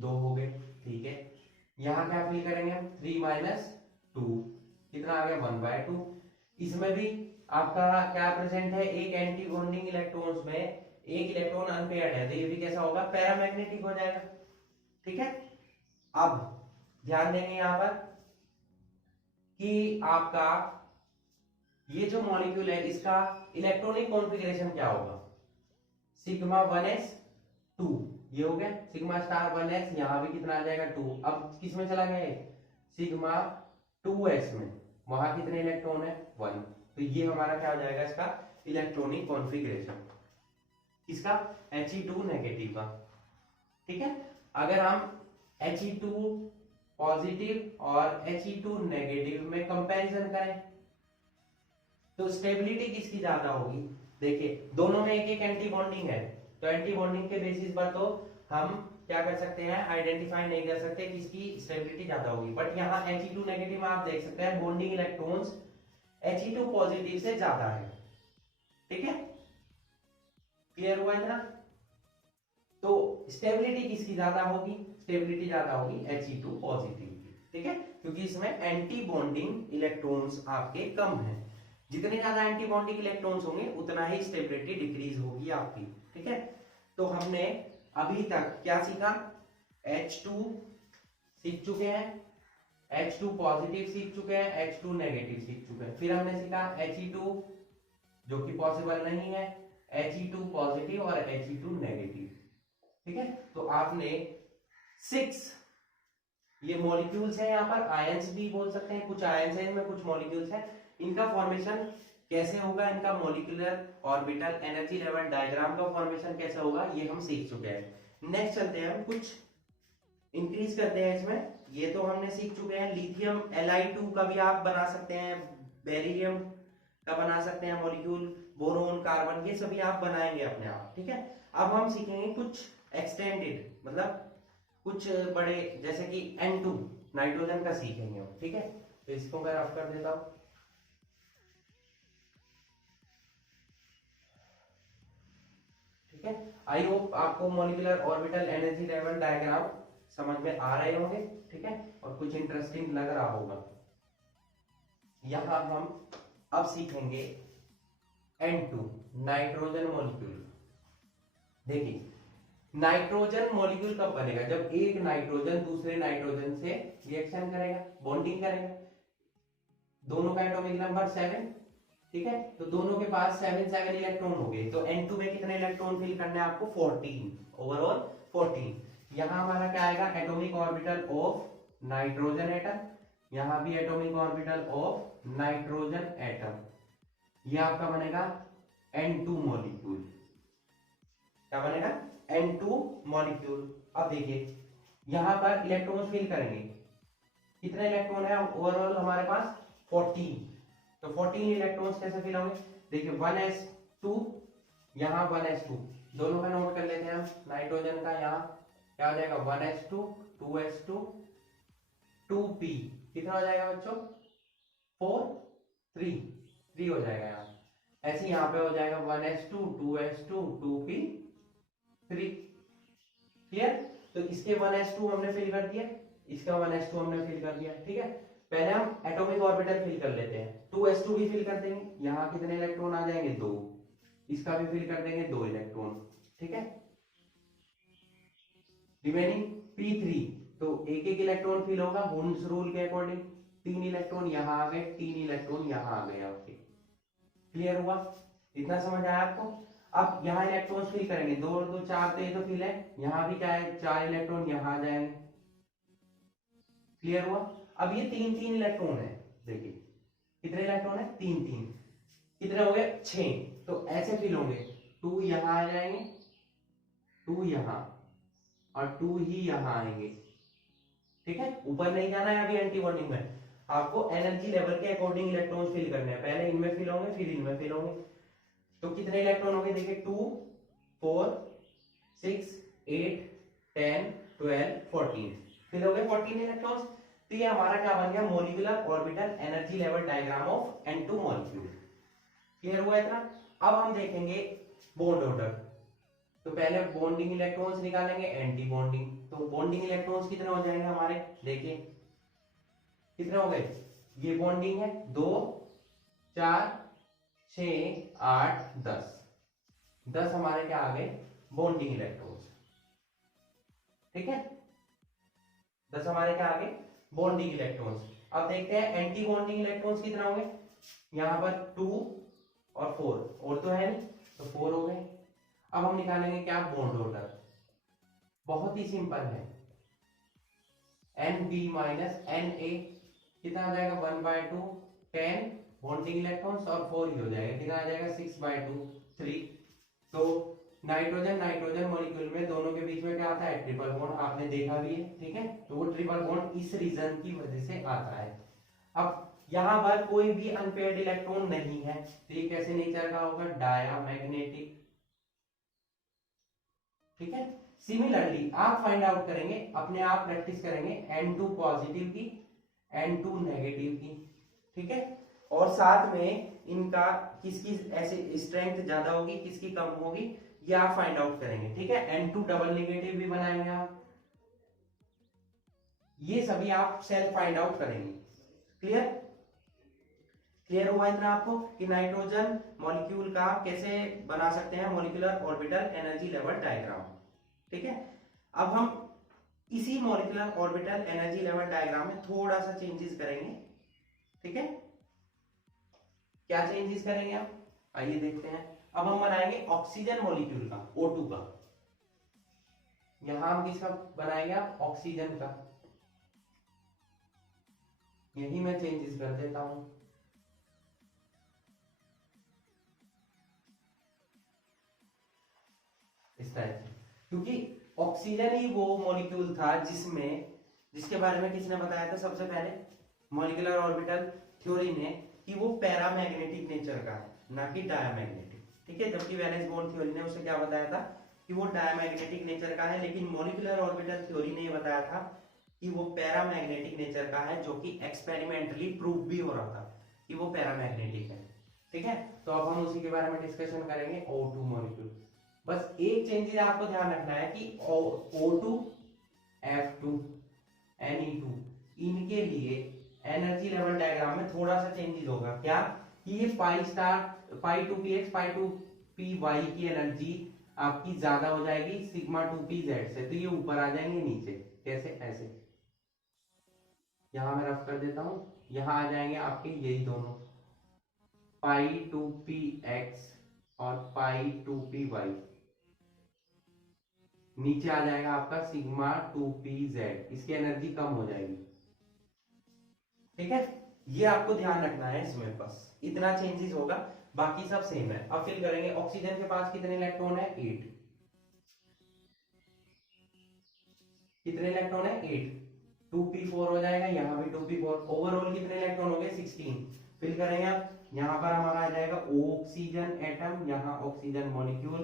2 हो गए, ठीक है। यहाँ क्या फिल करेंगे हम 3 माइनस 2, कितना आ गया 1/2। इसमें भी आपका क्या प्रेजेंट है, एक एंटी बॉन्डिंग इलेक्ट्रॉन्स में एक इलेक्ट्रॉन अनपेयर्ड है, तो ये भी कैसा होगा पैरामैग्नेटिक हो जाएगा, ठीक है। अब ध्यान देंगे यहां पर कि आपका ये जो मॉलिक्यूल है इसका इलेक्ट्रॉनिक कॉन्फ़िगरेशन क्या होगा, सिग्मा 1s2, ये हो गया सिग्मा स्टार 1s, यहां भी कितना आ जाएगा 2। अब किस में चला गया सिग्मा 2s में, वहां कितने इलेक्ट्रॉन है 1, तो ये हमारा क्या हो जाएगा इसका इलेक्ट्रॉनिक कॉन्फ़िगरेशन, किसका He2 नेगेटिव का, ठीक है। अगर हम He2 पॉजिटिव और He2 नेगेटिव में कंपैरिजन करें तो स्टेबिलिटी किसकी ज्यादा होगी, देखिए दोनों में एक एक एंटी बॉन्डिंग है, तो एंटी बॉन्डिंग के बेसिस पर तो हम क्या कर सकते हैं आइडेंटिफाई नहीं कर सकते किसकी स्टेबिलिटी ज्यादा होगी, बट यहाँ He2 नेगेटिव में आप देख सकते हैं बॉन्डिंग इलेक्ट्रॉन्स He2 पॉजिटिव से ज्यादा है, ठीक है, क्लियर हुआ इतना। तो स्टेबिलिटी किसकी ज्यादा होगी, स्टेबिलिटी ज्यादा होगी He2 पॉजिटिव की, ठीक है, क्योंकि इसमें एंटी बॉन्डिंग इलेक्ट्रॉन्स आपके कम हैं, जितने ज्यादा एंटी बॉन्डिंग इलेक्ट्रॉन्स होंगे उतना ही स्टेबिलिटी डिक्रीज होगी आपकी, ठीक है। तो हमने अभी तक क्या सीखा, H2 सीख चुके हैं, H2 पॉजिटिव सीख चुके हैं, H2 नेगेटिव सीख चुके हैं, फिर हमने सीखा He2 जो कि पॉसिबल नहीं है, He2 पॉजिटिव और He2 नेगेटिव, ठीक है। तो आपने 6 ये मॉलिक्यूल्स हैं, यहाँ पर आयंस भी बोल सकते हैं, कुछ आयंस हैं इनमें, कुछ मॉलिक्यूल्स हैं, इनका फॉर्मेशन कैसे होगा, इनका molecular orbital energy level diagram का फॉर्मेशन कैसे होगा ये हम सीख चुके हैं। नेक्स्ट चलते हैं हम कुछ इंक्रीज करते हैं इसमें, ये तो हमने सीख चुके हैं, लिथियम Li2 का भी आप बना सकते हैं, बेरिलियम का बना सकते हैं मॉलिक्यूल, बोरोन कार्बन, ये सभी आप बनाएंगे अपने आप, ठीक है। अब हम सीखेंगे कुछ एक्सटेंडेड, मतलब कुछ बड़े, जैसे कि N2 नाइट्रोजन का सीखेंगे हम, ठीक है। तो इसको मैं रफ कर देता हूं, ठीक है। आई होप आपको molecular orbital energy level diagram समझ में आ रहे होंगे, ठीक है, और कुछ इंटरेस्टिंग लग रहा होगा। यहां हम अब सीखेंगे N2 नाइट्रोजन मॉलिक्यूल। देखिए नाइट्रोजन मॉलिक्यूल कब बनेगा, जब एक नाइट्रोजन दूसरे नाइट्रोजन से रिएक्शन करेगा, बॉन्डिंग करेगा, दोनों का एटॉमिक नंबर 7, ठीक है, तो दोनों के पास 7 इलेक्ट्रॉन हो गए, तो N2 में कितने इलेक्ट्रॉन फिल करने हैं आपको 14, ओवरऑल 14। यहां हमारा क्या आएगा atomic orbital of nitrogen atom, यहां भी atomic orbital of nitrogen atom, ये आपका बनेगा N2 मॉलिक्यूल, क्या बनेगा N2 मॉलिक्यूल। अब देखिए यहां पर इलेक्ट्रॉन फिल करेंगे, कितने इलेक्ट्रॉन है ओवरऑल हमारे पास 14, तो 14 इलेक्ट्रॉन्स कैसे फिल होंगे, देखिए 1s2, यहाँ 1s2, दोनों का नोट कर लेते हैं हम, नाइट्रोजन का यहाँ क्या हो जाएगा 1s2 2s2 2p, कितना हो जाएगा बच्चों 4 3 हो जाएगा यहाँ, ऐसे यहाँ पे हो जाएगा 1s2 2s2 2p 3, क्लियर। तो इसके 1s2 हमने फिल कर दिया, इसका 1s2 हमने फिल कर दिया, ठीक है। पहले हम एटॉमिक ऑर्बिटल फिल कर लेते हैं, 2s2 भी फिल कर देंगे, यहाँ कितने इलेक्ट्रॉन आ जाएंगे 2, इसका भी फिल कर देंगे 2 इलेक्ट्रॉन, ठीक है। रिमेनिंग p3, तो एक एक इलेक्ट्रॉन फिल होगा हुन्स रूल के अकॉर्डिंग, 3 इलेक्ट्रॉन यहाँ आ गए, 3 इलेक्ट्रॉन यहाँ आ गए आपके, क्लियर हुआ, इतना समझ आया आपको। अब यहाँ इलेक्ट्रॉन फिल करेंगे, 2 और 2 4, तो ये तो फिल है, यहाँ भी क्या है 4 इलेक्ट्रॉन यहाँ आ जाएंगे, क्लियर हुआ। अब ये 3 इलेक्ट्रॉन है, देखिए कितने इलेक्ट्रॉन है 3, कितने हो गए 6, तो ऐसे फिल होंगे, 2 यहाँ आ जाएंगे, 2 यहाँ और 2 ही यहाँ आएंगे, ठीक है। ऊपर नहीं जाना है अभी एंटी बॉन्डिंग में, आपको एनर्जी लेवल के अकॉर्डिंग इलेक्ट्रॉन फिल करने हैं, पहले इनमें फिल होंगे फिर इनमें फिल होंगे, तो कितने इलेक्ट्रॉन होंगे देखिए 2 4 6 8 10 12 14 फिल हो गए 14 इलेक्ट्रॉन्स। तो ये हमारा क्या बन गया molecular orbital energy level diagram of N2 molecule, clear हुआ इतना। अब हम देखेंगे बॉन्ड ऑर्डर। तो पहले बॉन्डिंग इलेक्ट्रॉन्स निकालेंगे, एंटी बॉन्डिंग। तो बॉन्डिंग इलेक्ट्रॉन्स कितने हो जाएंगे हमारे, देखिए कितने हो गए, ये बॉन्डिंग है 2 4 6 8 10, 10 हमारे क्या आ गए बॉन्डिंग इलेक्ट्रॉन्स, ठीक है। 10 हमारे क्या आ गए बॉन्डिंग इलेक्ट्रॉन्स। अब देखते हैं एंटी बॉन्डिंग इलेक्ट्रॉन्स कितना होंगे, यहां पर 2 और 4 और तो है नहीं, तो 4 हो गए। अब हम निकालेंगे क्या बॉन्ड ऑर्डर, बहुत ही सिंपल है, N B minus N A कितना आ जाएगा 1/2 10 बॉन्डिंग इलेक्ट्रॉन्स और 4 ही हो जाएगा, कितना आ जाएगा 6/2 3। तो नाइट्रोजन नाइट्रोजन मॉलिक्यूल में दोनों के बीच में क्या आता है ट्रिपल बॉन्ड, आपने देखा भी है, ठीक है। तो वो ट्रिपल बॉन्ड इस रीजन की वजह से आता है। अब यहां पर कोई भी अनपेयर्ड इलेक्ट्रॉन नहीं है, तो ये कैसे नेचर का होगा, डायामैग्नेटिक, ठीक है। सिमिलरली आप फाइंड आउट करेंगे, अपने आप प्रैक्टिस करेंगे N2 पॉजिटिव की N2 नेगेटिव की, ठीक है। और साथ में इनका किसकी ऐसे स्ट्रेंथ ज्यादा होगी किसकी कम होगी, ये आप फाइंड आउट करेंगे, ठीक है। N2 डबल नेगेटिव भी बनाएंगे आप, ये सभी आप सेल्फ फाइंड आउट करेंगे। क्लियर, क्लियर हुआ इतना आपको कि नाइट्रोजन मॉलिक्यूल का कैसे बना सकते हैं molecular orbital energy level diagram, ठीक है। अब हम इसी molecular orbital energy level diagram में थोड़ा सा चेंजेस करेंगे, ठीक है। क्या चेंजेस करेंगे आप, आइए देखते हैं। अब हम बनाएंगे ऑक्सीजन मॉलिक्यूल का O2 का, यहां हम किसका बनाएंगे आप ऑक्सीजन का, यही मैं चेंजेस कर देता हूं। इस टाइप से, क्योंकि ऑक्सीजन ही वो मॉलिक्यूल था जिसके बारे में किसने बताया था सबसे पहले, मॉलिक्यूलर ऑर्बिटल थ्योरी ने, कि वो पैरामैग्नेटिक नेचर का है ना कि डायामैग्नेटिक, ठीक है। जबकि वैलेंस बॉन्ड थ्योरी ने उसे क्या बताया था कि वो डायामैग्नेटिक नेचर का है, लेकिन मॉलिक्यूलर ऑर्बिटल थ्योरी ने बताया था कि वो पैरामैग्नेटिक नेचर का है, जो कि एक्सपेरिमेंटली प्रूव भी हो रहा था कि वो पैरामैग्नेटिक है, ठीक है। तो अब हम उसी के बारे में डिस्कशन करेंगे O2 मॉलिक्यूल। बस एक चेंजेस आपको ध्यान रखना है कि O2 F2 Ne2 इनके लिए एनर्जी लेवल डायग्राम में थोड़ा सा चेंजेस होगा, क्या कि ये π2px π2py की एनर्जी आपकी ज्यादा हो जाएगी σ2pz से, तो ये ऊपर आ जाएंगे नीचे, कैसे ऐसे, यहां मैं रफ कर देता हूं, यहां आ जाएंगे आपके यही दोनों π2px और π2py, नीचे आ जाएगा आपका σ2pz, इसकी एनर्जी कम हो जाएगी, ठीक है। ये आपको ध्यान रखना है इसमें, बस इतना चेंजेस होगा, बाकी सब सेम है। अब फिल करेंगे, ऑक्सीजन के पास कितने इलेक्ट्रॉन है 8, कितने इलेक्ट्रॉन है 8, 2p4 हो जाएगा, यहाँ भी 2p4, ओवरऑल कितने इलेक्ट्रॉन हो गए 16। फिल करेंगे आप, यहाँ पर हमारा आ जाएगा ऑक्सीजन एटम, यहाँ ऑक्सीजन मॉलिक्यूल,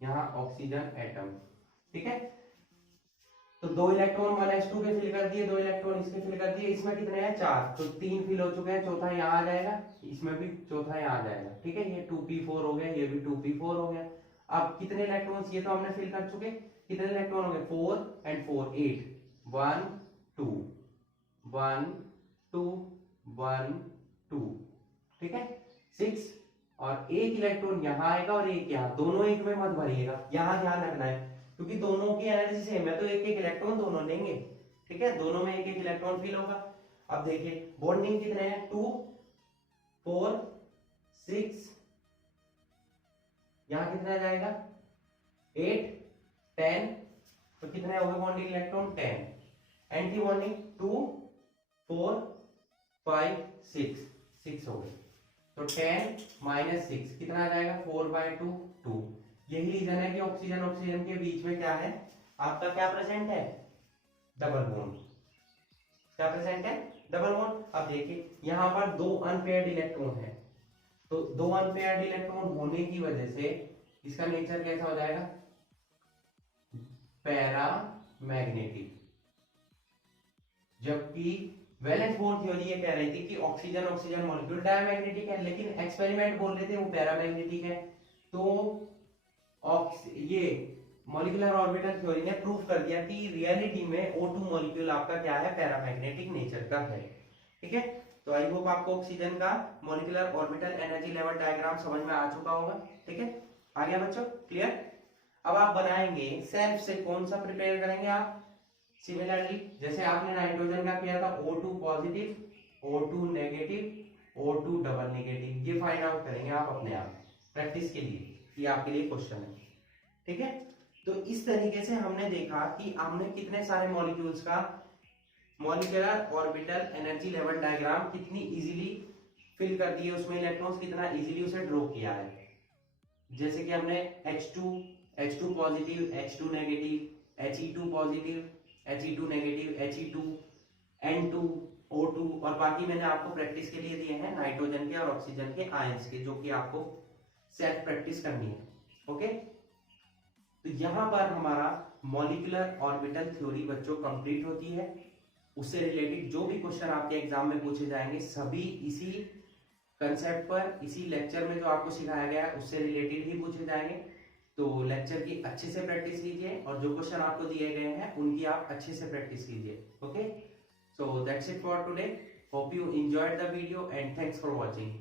यहाँ ऑक्सीजन एटम, ठीक है। तो 2 इलेक्ट्रॉन 1s2 के फिल कर दिए, 2 इलेक्ट्रॉन इसके फिल कर दिए, इसमें कितने हैं 4, तो 3 फिल हो चुके हैं, चौथा यहाँ आ जाएगा, इसमें भी चौथा यहाँ आ जाएगा, ठीक है। ये 2p4 हो गया, ये भी 2p4 हो गया। अब कितने इलेक्ट्रॉन्स, ये तो हमने फिल कर चुके, कितने इलेक्ट्रॉन हो गए 4 and 4 8, 1 2 1 2 1 2, ठीक है 6, और एक इलेक्ट्रॉन यहाँ आएगा और एक यहाँ, दोनों एक में मत भरिएगा, यहाँ ध्यान रखना है, क्योंकि दोनों की एनर्जी सेम है, तो एक एक इलेक्ट्रॉन दोनों लेंगे, ठीक है। दोनों में एक एक इलेक्ट्रॉन फिल होगा। अब देखिए बॉन्डिंग कितने हैं 2 4 6, यहां कितना जाएगा 8 10, तो कितने हो गए बॉन्डिंग इलेक्ट्रॉन 10, एंटी बॉन्डिंग 2 4 5 6, 6 हो गए, तो 10 - 6 कितना आ जाएगा 4/2 2। यही रीजन है कि ऑक्सीजन ऑक्सीजन के बीच में क्या है आपका, क्या प्रेजेंट है डबल बॉन्ड, क्या प्रेजेंट है डबल बॉन्ड। अब देखिए यहां पर 2 अनपेयर्ड इलेक्ट्रॉन है, तो 2 अनपेयर्ड इलेक्ट्रॉन होने की वजह से इसका नेचर कैसा हो जाएगा पैरामैग्नेटिक, जबकि वैलेंस बॉन्ड थ्योरी ये कह रही थी कि ऑक्सीजन ऑक्सीजन मॉलिक्यूल डायमैग्नेटिक है, लेकिन एक्सपेरिमेंट बोल रहे थे वो पैरामैग्नेटिक है। तो ये मॉलिक्यूलर ऑर्बिटल थ्योरी ने प्रूव कर दिया कि रियलिटी में O2 मॉलिक्यूल आपका क्या है, पैरामैग्नेटिक नेचर का है। ठीक है, तो आई होप आपको ऑक्सीजन का molecular orbital energy level diagram समझ में आ चुका होगा। ठीक है, आ गया बच्चों, क्लियर। अब आप बनाएंगे सेल्फ से, कौन सा प्रिपेयर करेंगे आप, सिमिलरली जैसे आपने नाइट्रोजन का किया था O2 positive, O2 negative, O2 double negative, ये फाइंड आउट करेंगे आप अपने आप प्रैक्टिस के लिए, ये आपके लिए क्वेश्चन है। ठीक है, तो इस तरीके से हमने देखा कि हमने कितने सारे मॉलिक्यूल्स का molecular orbital energy level diagram कितनी इजीली फिल कर दिए, उसमें इलेक्ट्रॉन्स कितना इजीली उसे ड्रॉ किया है। जैसे कि हमने H2 positive, H2 negative, He2 positive, He2 negative, He2, N2, O2, और बाकी मैंने आपको प्रैक्टिस के लिए दिए हैं नाइट्रोजन के और ऑक्सीजन के आयंस के, जो कि आपको सेल्फ प्रैक्टिस करनी है। ओके, तो यहां पर हमारा मॉलिक्यूलर ऑर्बिटल थ्योरी बच्चों कंप्लीट होती है। उससे रिलेटेड जो भी क्वेश्चन आपके एग्जाम में पूछे जाएंगे सभी इसी कंसेप्ट पर, इसी लेक्चर में जो आपको सिखाया गया है उससे रिलेटेड ही पूछे जाएंगे। तो लेक्चर की अच्छे से प्रैक्टिस कीजिए और जो क्वेश्चन आपको दिए गए हैं उनकी आप अच्छे से प्रैक्टिस कीजिए। Okay, so that's it for today. Hope you enjoyed the video and thanks for watching.